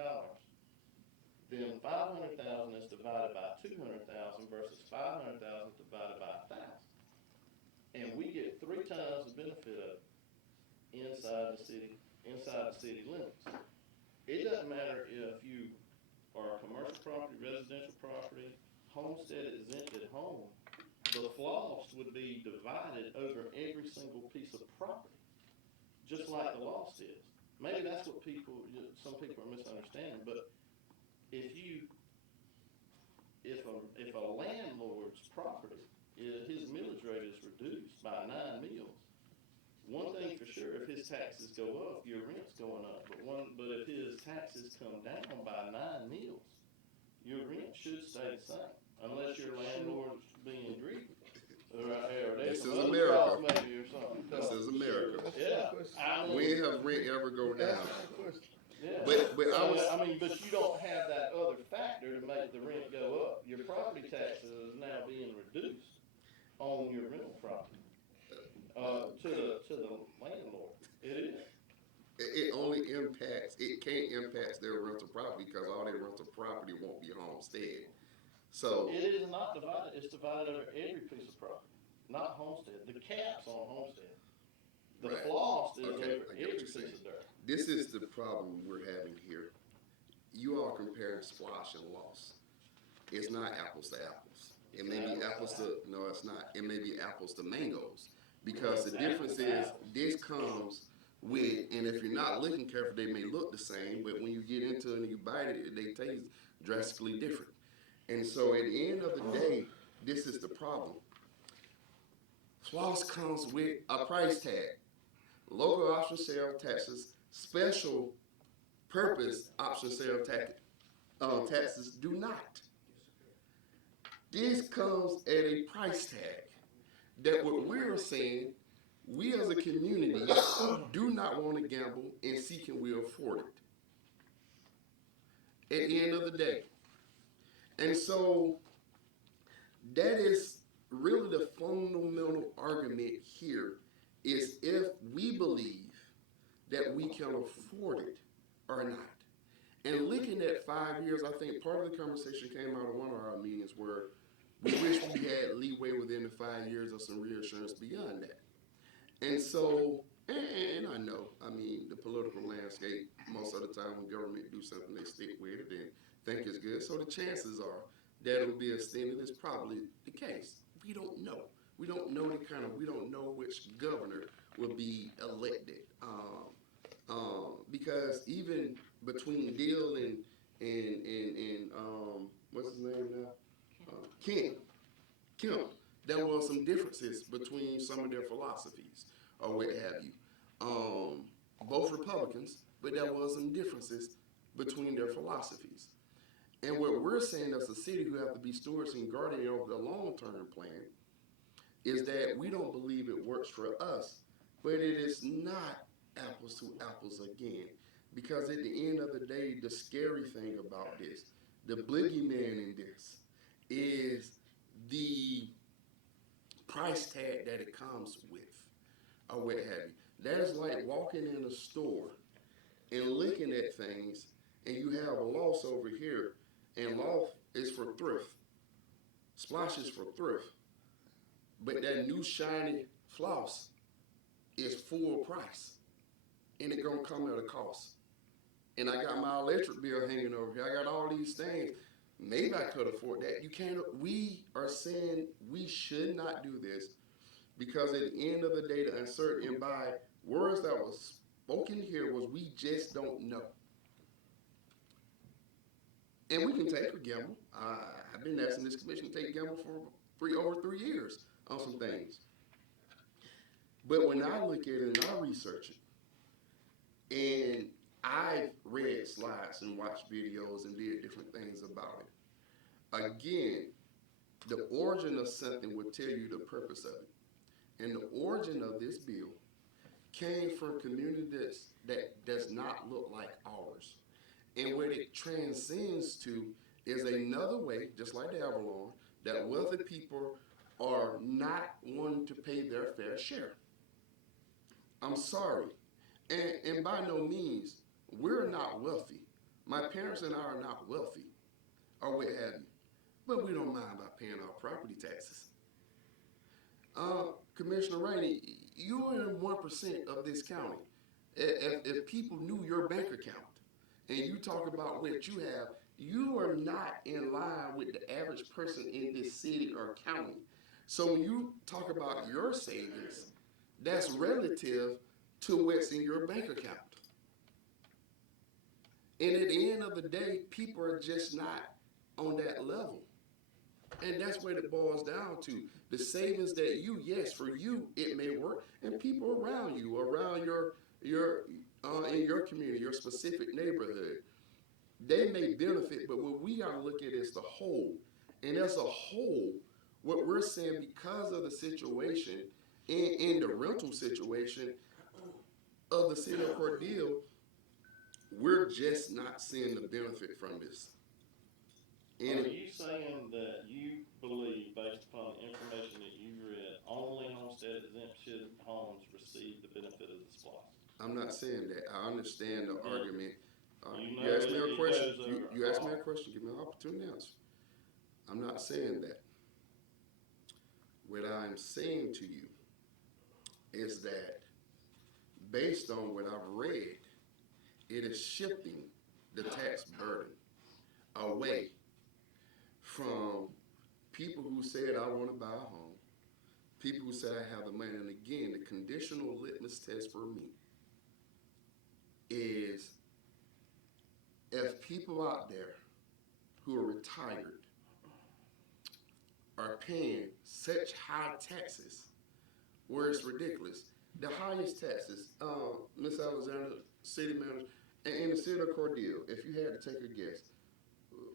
then 500,000 is divided by 200,000 versus 500,000 divided by 1,000. And we get 3 times the benefit of it inside the city limits. It doesn't matter if you are a commercial property, residential property, homestead exempted home. The loss would be divided over every single piece of property, just like the loss is. Maybe that's what some people are misunderstanding, but if a landlord's property, his millage rate is reduced by 9 mills, one thing for sure, if his taxes go up, your rent's going up. But if his taxes come down by 9 mills, your rent should stay the same, unless your landlord's being greedy. Or This some is other America. cause maybe or something. This is America. Yeah. I mean, When has rent ever go down? yeah. But But you don't have that other factor to make the rent go up. Your property taxes is now being reduced on your rental property. To the landlord. It is. it only impacts, it can't impact their rental property because all their rental property won't be homestead. So, It is not divided, it's divided over every piece of property, not homestead. The cap's on homestead. The Right. floss is Okay, over I get what every you're piece saying. of dirt. this is the problem we're having here. You are comparing squash and loss. It's not apples to apples. It may be apples to, no, it's not. It may be apples to mangoes. Because the difference is, this comes with, and if you're not looking careful, they may look the same, but when you get into it and you bite it, they taste drastically different. And so at the end of the day, this is the problem. Floss comes with a price tag. Local option sale taxes, special purpose option sale taxes do not. This comes at a price tag that what we're saying, we as a community do not want to gamble and see can we afford it at the end of the day. And so that is really the fundamental argument here is if we believe that we can afford it or not. And looking at 5 years, I think part of the conversation came out of one of our meetings where we wish we had leeway within the 5 years of some reassurance beyond that. And so, and I know, I mean, the political landscape, most of the time when government do something, they stick with it and think it's good. So the chances are that it'll be extended is probably the case. We don't know. We don't know which governor will be elected. Because even between Deal and what's his name now? Kemp, there was some differences between some of their philosophies or what have you. Both Republicans, but there was some differences between their philosophies. And what we're saying as a city who have to be stewards and guardian over the long-term plan is that we don't believe it works for us, but it is not apples to apples again. Because at the end of the day, the scary thing about this, the boogeyman in this, is the price tag that it comes with, or what have you. That is like walking in a store and looking at things, and you have a loss over here, and loss is for thrift, splash is for thrift, but that new shiny floss is full price, and it gonna come at a cost. And I got my electric bill hanging over here. I got all these things. Maybe I could afford that. You can't. We are saying we should not do this because at the end of the day, the uncertainty and by words that was spoken here was we just don't know. And we can take a gamble. I've been asking this commission to take a gamble for over 3 years on some things. But when I look at it and I research it, and I've read slides and watched videos and did different things about it. Again, the origin of something will tell you the purpose of it. And the origin of this bill came from communities that does not look like ours. And what it transcends to is another way, just like the Avalon, that wealthy people are not wanting to pay their fair share. I'm sorry. And by no means, we're not wealthy. My parents and I are not wealthy, or what have you. But we don't mind about paying our property taxes. Commissioner Rainey, you're in 1% of this county. If people knew your bank account and you talk about what you have, you are not in line with the average person in this city or county. So when you talk about your savings, that's relative to what's in your bank account. And at the end of the day, people are just not on that level. And that's what it boils down to. The savings that you, yes, for you, it may work. And people around you, around your in your community, your specific neighborhood, they may benefit, but what we gotta look at is the whole. And as a whole, what we're saying because of the situation in the rental situation of the city of Cordele, we're just not seeing the benefit from this. Are you saying that you believe, based upon the information that you've read, only homestead exemption homes receive the benefit of the SPLOST? I'm not saying that. I understand the argument. You You know asked me that a it question. goes over You asked me a all. question. Give me an opportunity to answer. I'm not saying that. What I'm saying to you is that based on what I've read, it is shifting the tax burden away from people who said, I want to buy a home, people who say I have the money. And again, the conditional litmus test for me is if people out there who are retired are paying such high taxes where it's ridiculous. The highest taxes, Miss Alexander, city manager, and in the city of Cordele, if you had to take a guess,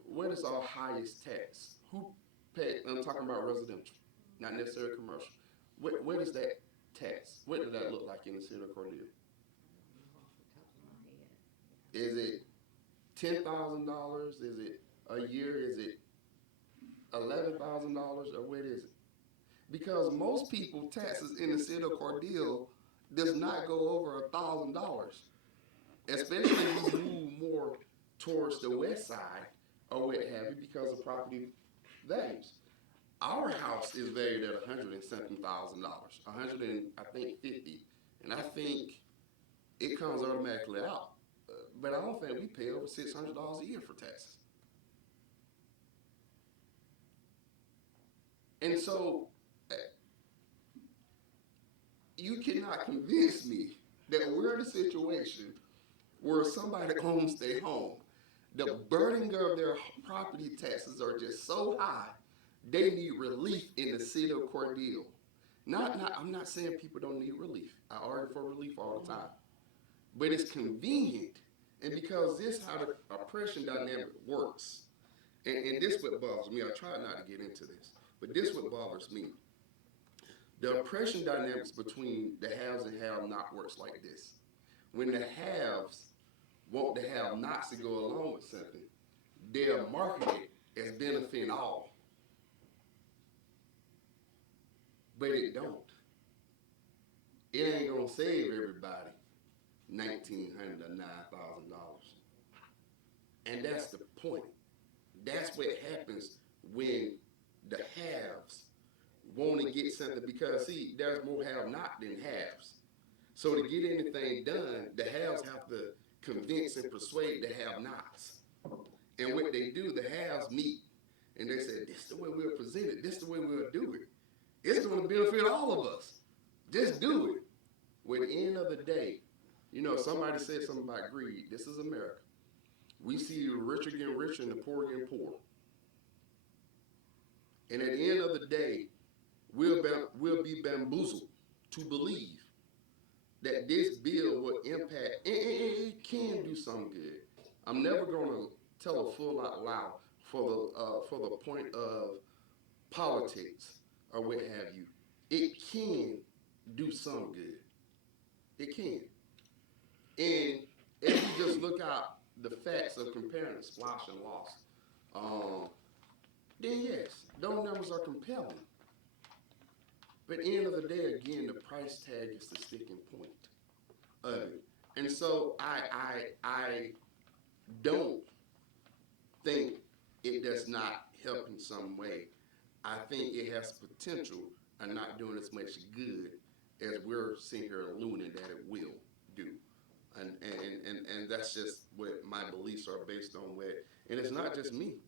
what is our highest tax? Who pay? I'm talking about residential, not necessarily commercial. What is that tax? What does that look like in the city of Cordele? Is it $10,000? Is it a year? Is it $11,000? Or what is it? Because most people taxes in the city of Cordele does not go over $1,000, especially if you move more towards the west side or what have you because of property values. Our house is valued at $100,000, 50, and I think it comes automatically out. But I don't think we pay over $600 a year for taxes. And so you cannot convince me that we're in a situation where somebody owns their home, the burden of their property taxes are just so high, they need relief in the city of Cordele. I'm not saying people don't need relief. I argue for relief all the time. But it's convenient, and because this is how the oppression dynamic works, and this what bothers me. I try not to get into this, but this what bothers me. The oppression dynamics between the haves and have-not works like this. When the haves want the have-nots to go along with something, they're marketed as benefiting all, but it don't. It ain't gonna save everybody $1,900 or $9,000, and that's the point. That's what happens when the haves want to get something, because see, there's more have-not than haves. So to get anything done, the haves have to convince and persuade the have-nots. And what they do, the haves meet and they say, this is the way we'll present it, this is the way we'll do it. It's going to benefit all of us. Just do it. Well, at the end of the day, you know, somebody said something about greed. This is America. We see the richer getting richer and the poor getting poor. And at the end of the day, we'll be bamboozled to believe that this bill will impact, and it can do some good. I'm never going to tell a fool out loud for the point of politics or what have you. It can do some good. It can. And if you just look out the facts of comparing the splash and loss, then yes, those numbers are compelling. But at the end of the day, again, the price tag is the sticking point of it. And so I don't think it does not help in some way. I think it has potential of not doing as much good as we're sitting here alluding that it will do. And that's just what my beliefs are based on. And it's not just me.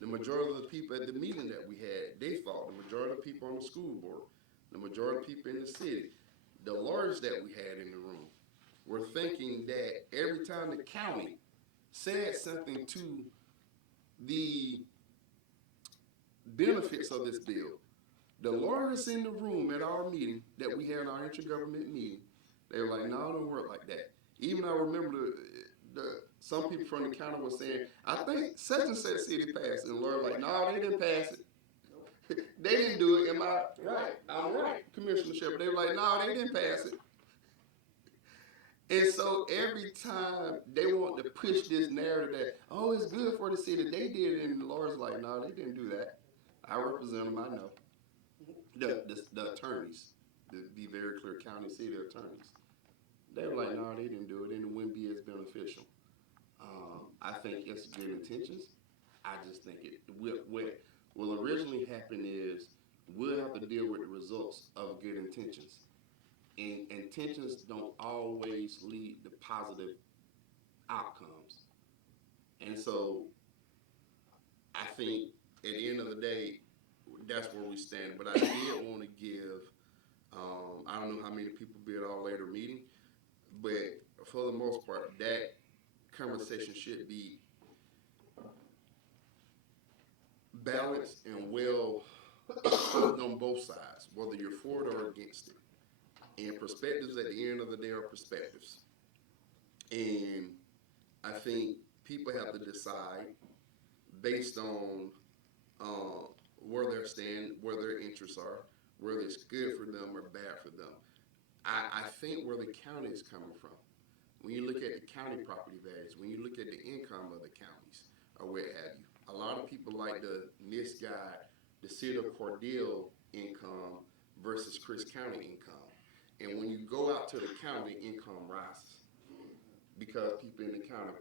The majority of the people at the meeting that we had, they thought. The majority of the people on the school board, the majority of people in the city, the lawyers that we had in the room, were thinking that every time the county said something to the benefits of this bill, the lawyers in the room at our meeting that we had, our intergovernment meeting, they were like, no, it don't work like that. Even I remember some people from the county were saying, I think such and such city passed, and the lawyer like, no, they didn't pass it. They didn't do it. Am I right? I'm right, Commissioner Shepard. They were like, no, they didn't pass it. And so every time they want to push this narrative that, oh, it's good for the city, they did it, and the lawyer's like, no, they didn't do that. I represent them, I know. The attorneys, to be very clear, county city attorneys. They were like, no, they didn't do it, and it wouldn't be as beneficial. I think it's good intentions. I just think what will originally happen is we'll have to deal with the results of good intentions. And intentions don't always lead to positive outcomes. And so I think at the end of the day, that's where we stand. But I did want to give, I don't know how many people be at our later meeting, but for the most part, that conversation should be balanced and well on both sides, whether you're for it or against it. And perspectives at the end of the day are perspectives. And I think people have to decide based on where they stand, where their interests are, whether it's good for them or bad for them. I think where the county is coming from, when you look at the county property values, when you look at the income of the counties, or what have you, a lot of people like to misguide the city of Cordele income versus Chris County income. And when you go out to the county, income rises because people in the county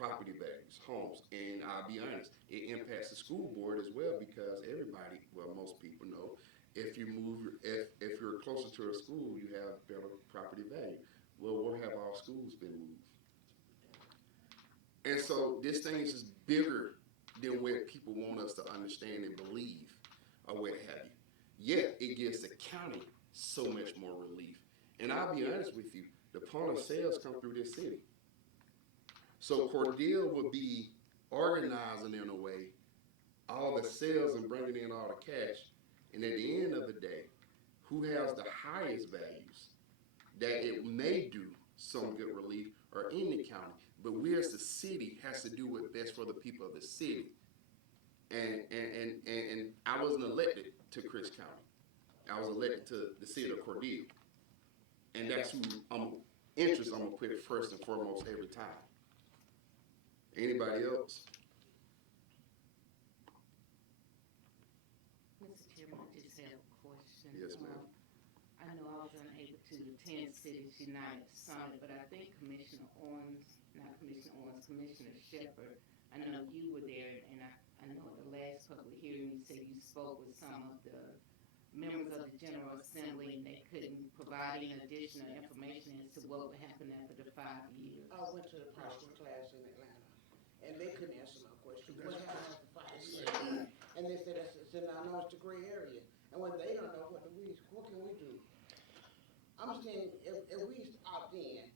property values, homes, and I'll be honest, it impacts the school board as well because everybody, well, most people know, if you move, if you're closer to a school, you have better property value. Well, where have our schools been moved? And so this thing is just bigger than what people want us to understand and believe, or what have you. Yet it gives the county so much more relief. And I'll be honest with you, the point of sales come through this city. So Cordele will be organizing in a way all the sales and bringing in all the cash. And at the end of the day, who has the highest values that it may do some good relief or in the county. But we as the city has to do what's best for the people of the city. And I wasn't elected to Chris County. I was elected to the city of Cordele. And that's who I'm gonna put it first and foremost every time. Anybody else? Mr. Chairman, I just have a question. Yes, ma'am. I know I was unable to attend Cities United Summit, but I think Commissioner Shepherd, I know you were there, and I know at the last public hearing you said you spoke with some of the members of the General Assembly and they couldn't provide any additional information as to what would happen after the 5 years. I went to the private class in Atlanta, and they couldn't answer my question. What happened after 5 years? And they said, I know it's the gray area. And when they don't know, what can we do? I'm saying, if we opt in,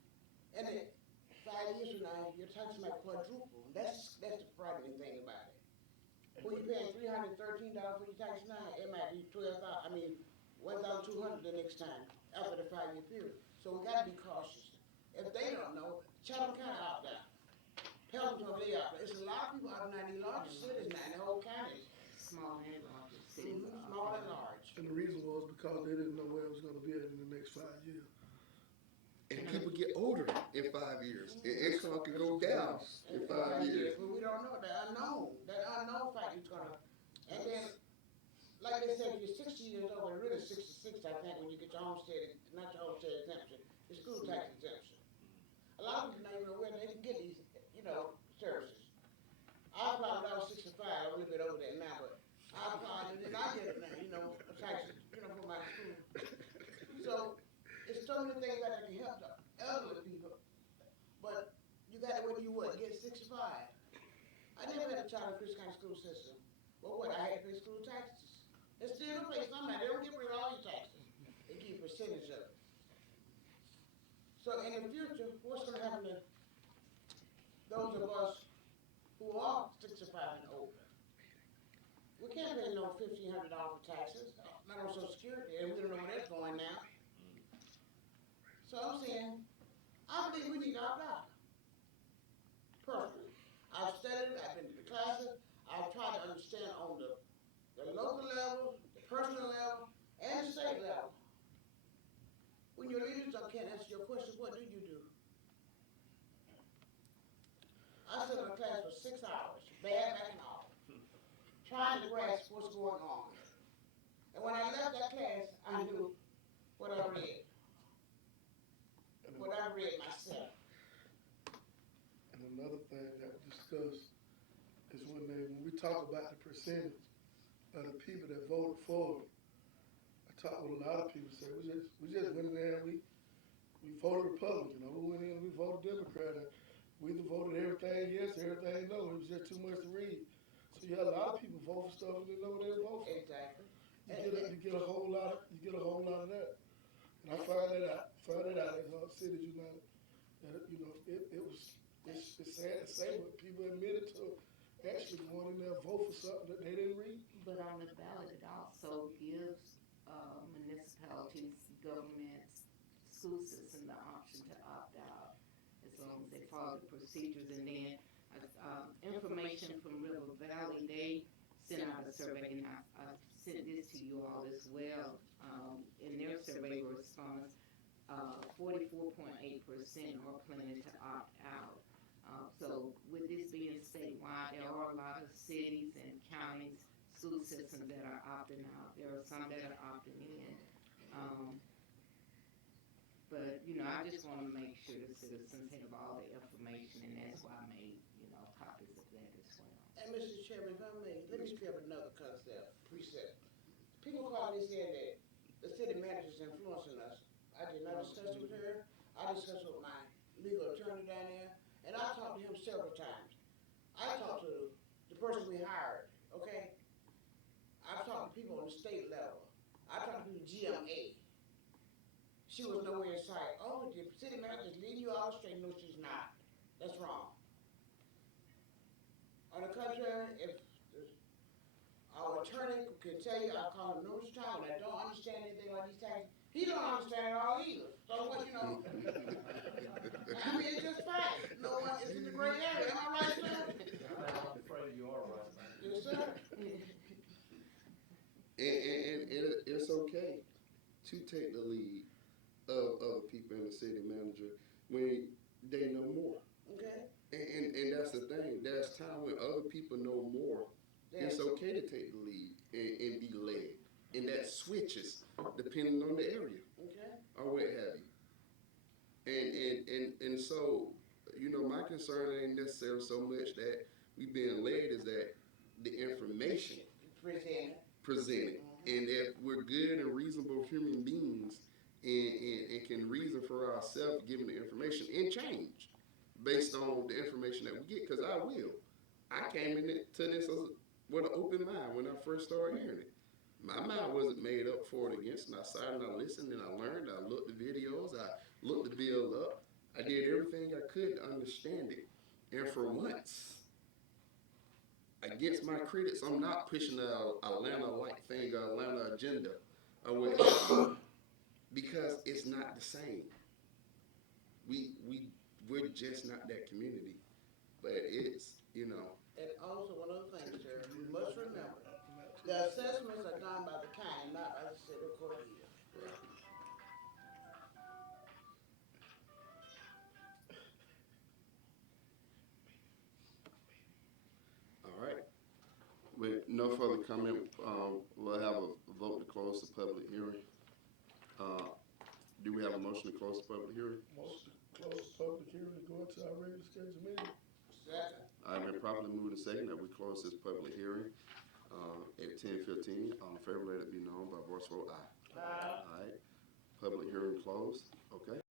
and then 5 years from now, your taxes might quadruple. That's the frightening thing about it. When you're paying $313 for your tax now, it might be $1,200 the next time after the 5 year period. So we got to be cautious. If they don't know, Chatham County out there, Pelham they out there. It's a lot of people out there in the larger cities now, in the whole counties. Small and large cities. Small and large. And the reason was because they didn't know where it was gonna be at in the next 5 years. And people get older in 5 years. And income can go down in 5 years. But we don't know that unknown. That unknown fact is gonna. And then, like they said, if you're 60 years old, and really 66, I think, when you get your homestead, not your homestead exemption, your school tax exemption. A lot of people don't even know where they can get these, services. I applied when I was 65, a little bit over that now, but I applied and then I get it now, taxes, for my school. So, it's so many things that can help the elderly people, but you got to, get 65. I never had a child in Chris County school system. Well, I had to pay school taxes. They still pay somebody. They don't get rid of all your taxes. They give you a percentage of it. So in the future, what's going to happen to those of us who are 65 and older? We can't pay no $1,500 for taxes, not on Social Security, and we don't know where that's going now. So I'm saying, I believe we need to opt out. Personally. I've studied, I've been to the classes, I've tried to understand on the local level, the personal level, and the state level. When your leaders can't answer your question, what do you do? I sat in a class for 6 hours, bad back and all, trying to grasp what's going on. And when I left that class, I knew what I read. What I read myself. And another thing that we discussed is when we talk about the percentage of the people that voted for it, I talked with a lot of people, say we just went in there and we voted Republican, we went in and we voted Democrat, and we either voted everything yes, everything no, it was just too much to read. So you had a lot of people vote for stuff and they know what they vote for. Exactly. You get a whole lot of that. And I found it out at Cities United. That, it's sad to say, but people admitted to actually going in there and vote for something that they didn't read. But on the ballot, it also gives municipalities, governments, school system the option to opt out as long as they follow the procedures. And then information from River Valley, they sent out a survey, and I sent this to you all as well. In their survey response, 44.8% are planning to opt out. So with this being statewide, there are a lot of cities and counties, school systems that are opting out. There are some that are opting in. But I just want to make sure the citizens have all the information, and that's why I made, And Mr. Chairman, if I may, let me clear up another precept. People call me saying that the city manager's influencing us. I did not discuss it with her. I discussed it with my legal attorney down there, and I talked to him several times. I talked to the person we hired, okay? I've talked to people on the state level. I talked to people GMA. She was nowhere in sight. Oh, the city manager's leading you all straight. No, she's not. That's wrong. On the contrary, if our attorney can tell you, I call him numerous times, when I don't understand anything about these taxes, he don't understand it all either. So what, you know? I mean, it's just fact. No one is in the gray area. Am I right, sir? I'm afraid you are right. Yes, sir. And it's okay to take the lead of other people in the city manager when they know more. Okay. And that's the thing. There's time when other people know more. It's okay to take the lead and be led. And that switches depending on the area Okay. or what have you. And so, you know, my concern ain't necessarily so much that we being led is that the information presented. And if we're good and reasonable human beings and can reason for ourselves given the information and change based on the information that we get, because I will. I came into this with an open mind when I first started hearing it. My mind wasn't made up for it against, and I sat and I listened and I learned. I looked the videos, I looked the bill up. I did everything I could to understand it. And for once, against my critics, I'm not pushing the Atlanta-like thing, or Atlanta agenda, or what, because it's not the same. We're just not that community, but it's, you know. And also, one other thing, sir, you must remember, the assessments are done by the county, not by the city of Cordele. All right. With no further comment, we'll have a vote to close the public hearing. Do we have a motion to close the public hearing? Motion to close the public hearing and go into our regular scheduled meeting. Second. I've been properly moved and second that we close this public hearing at 10:15. All in favor, let it be known by voice vote aye. Aye. All right. Public hearing closed. Okay.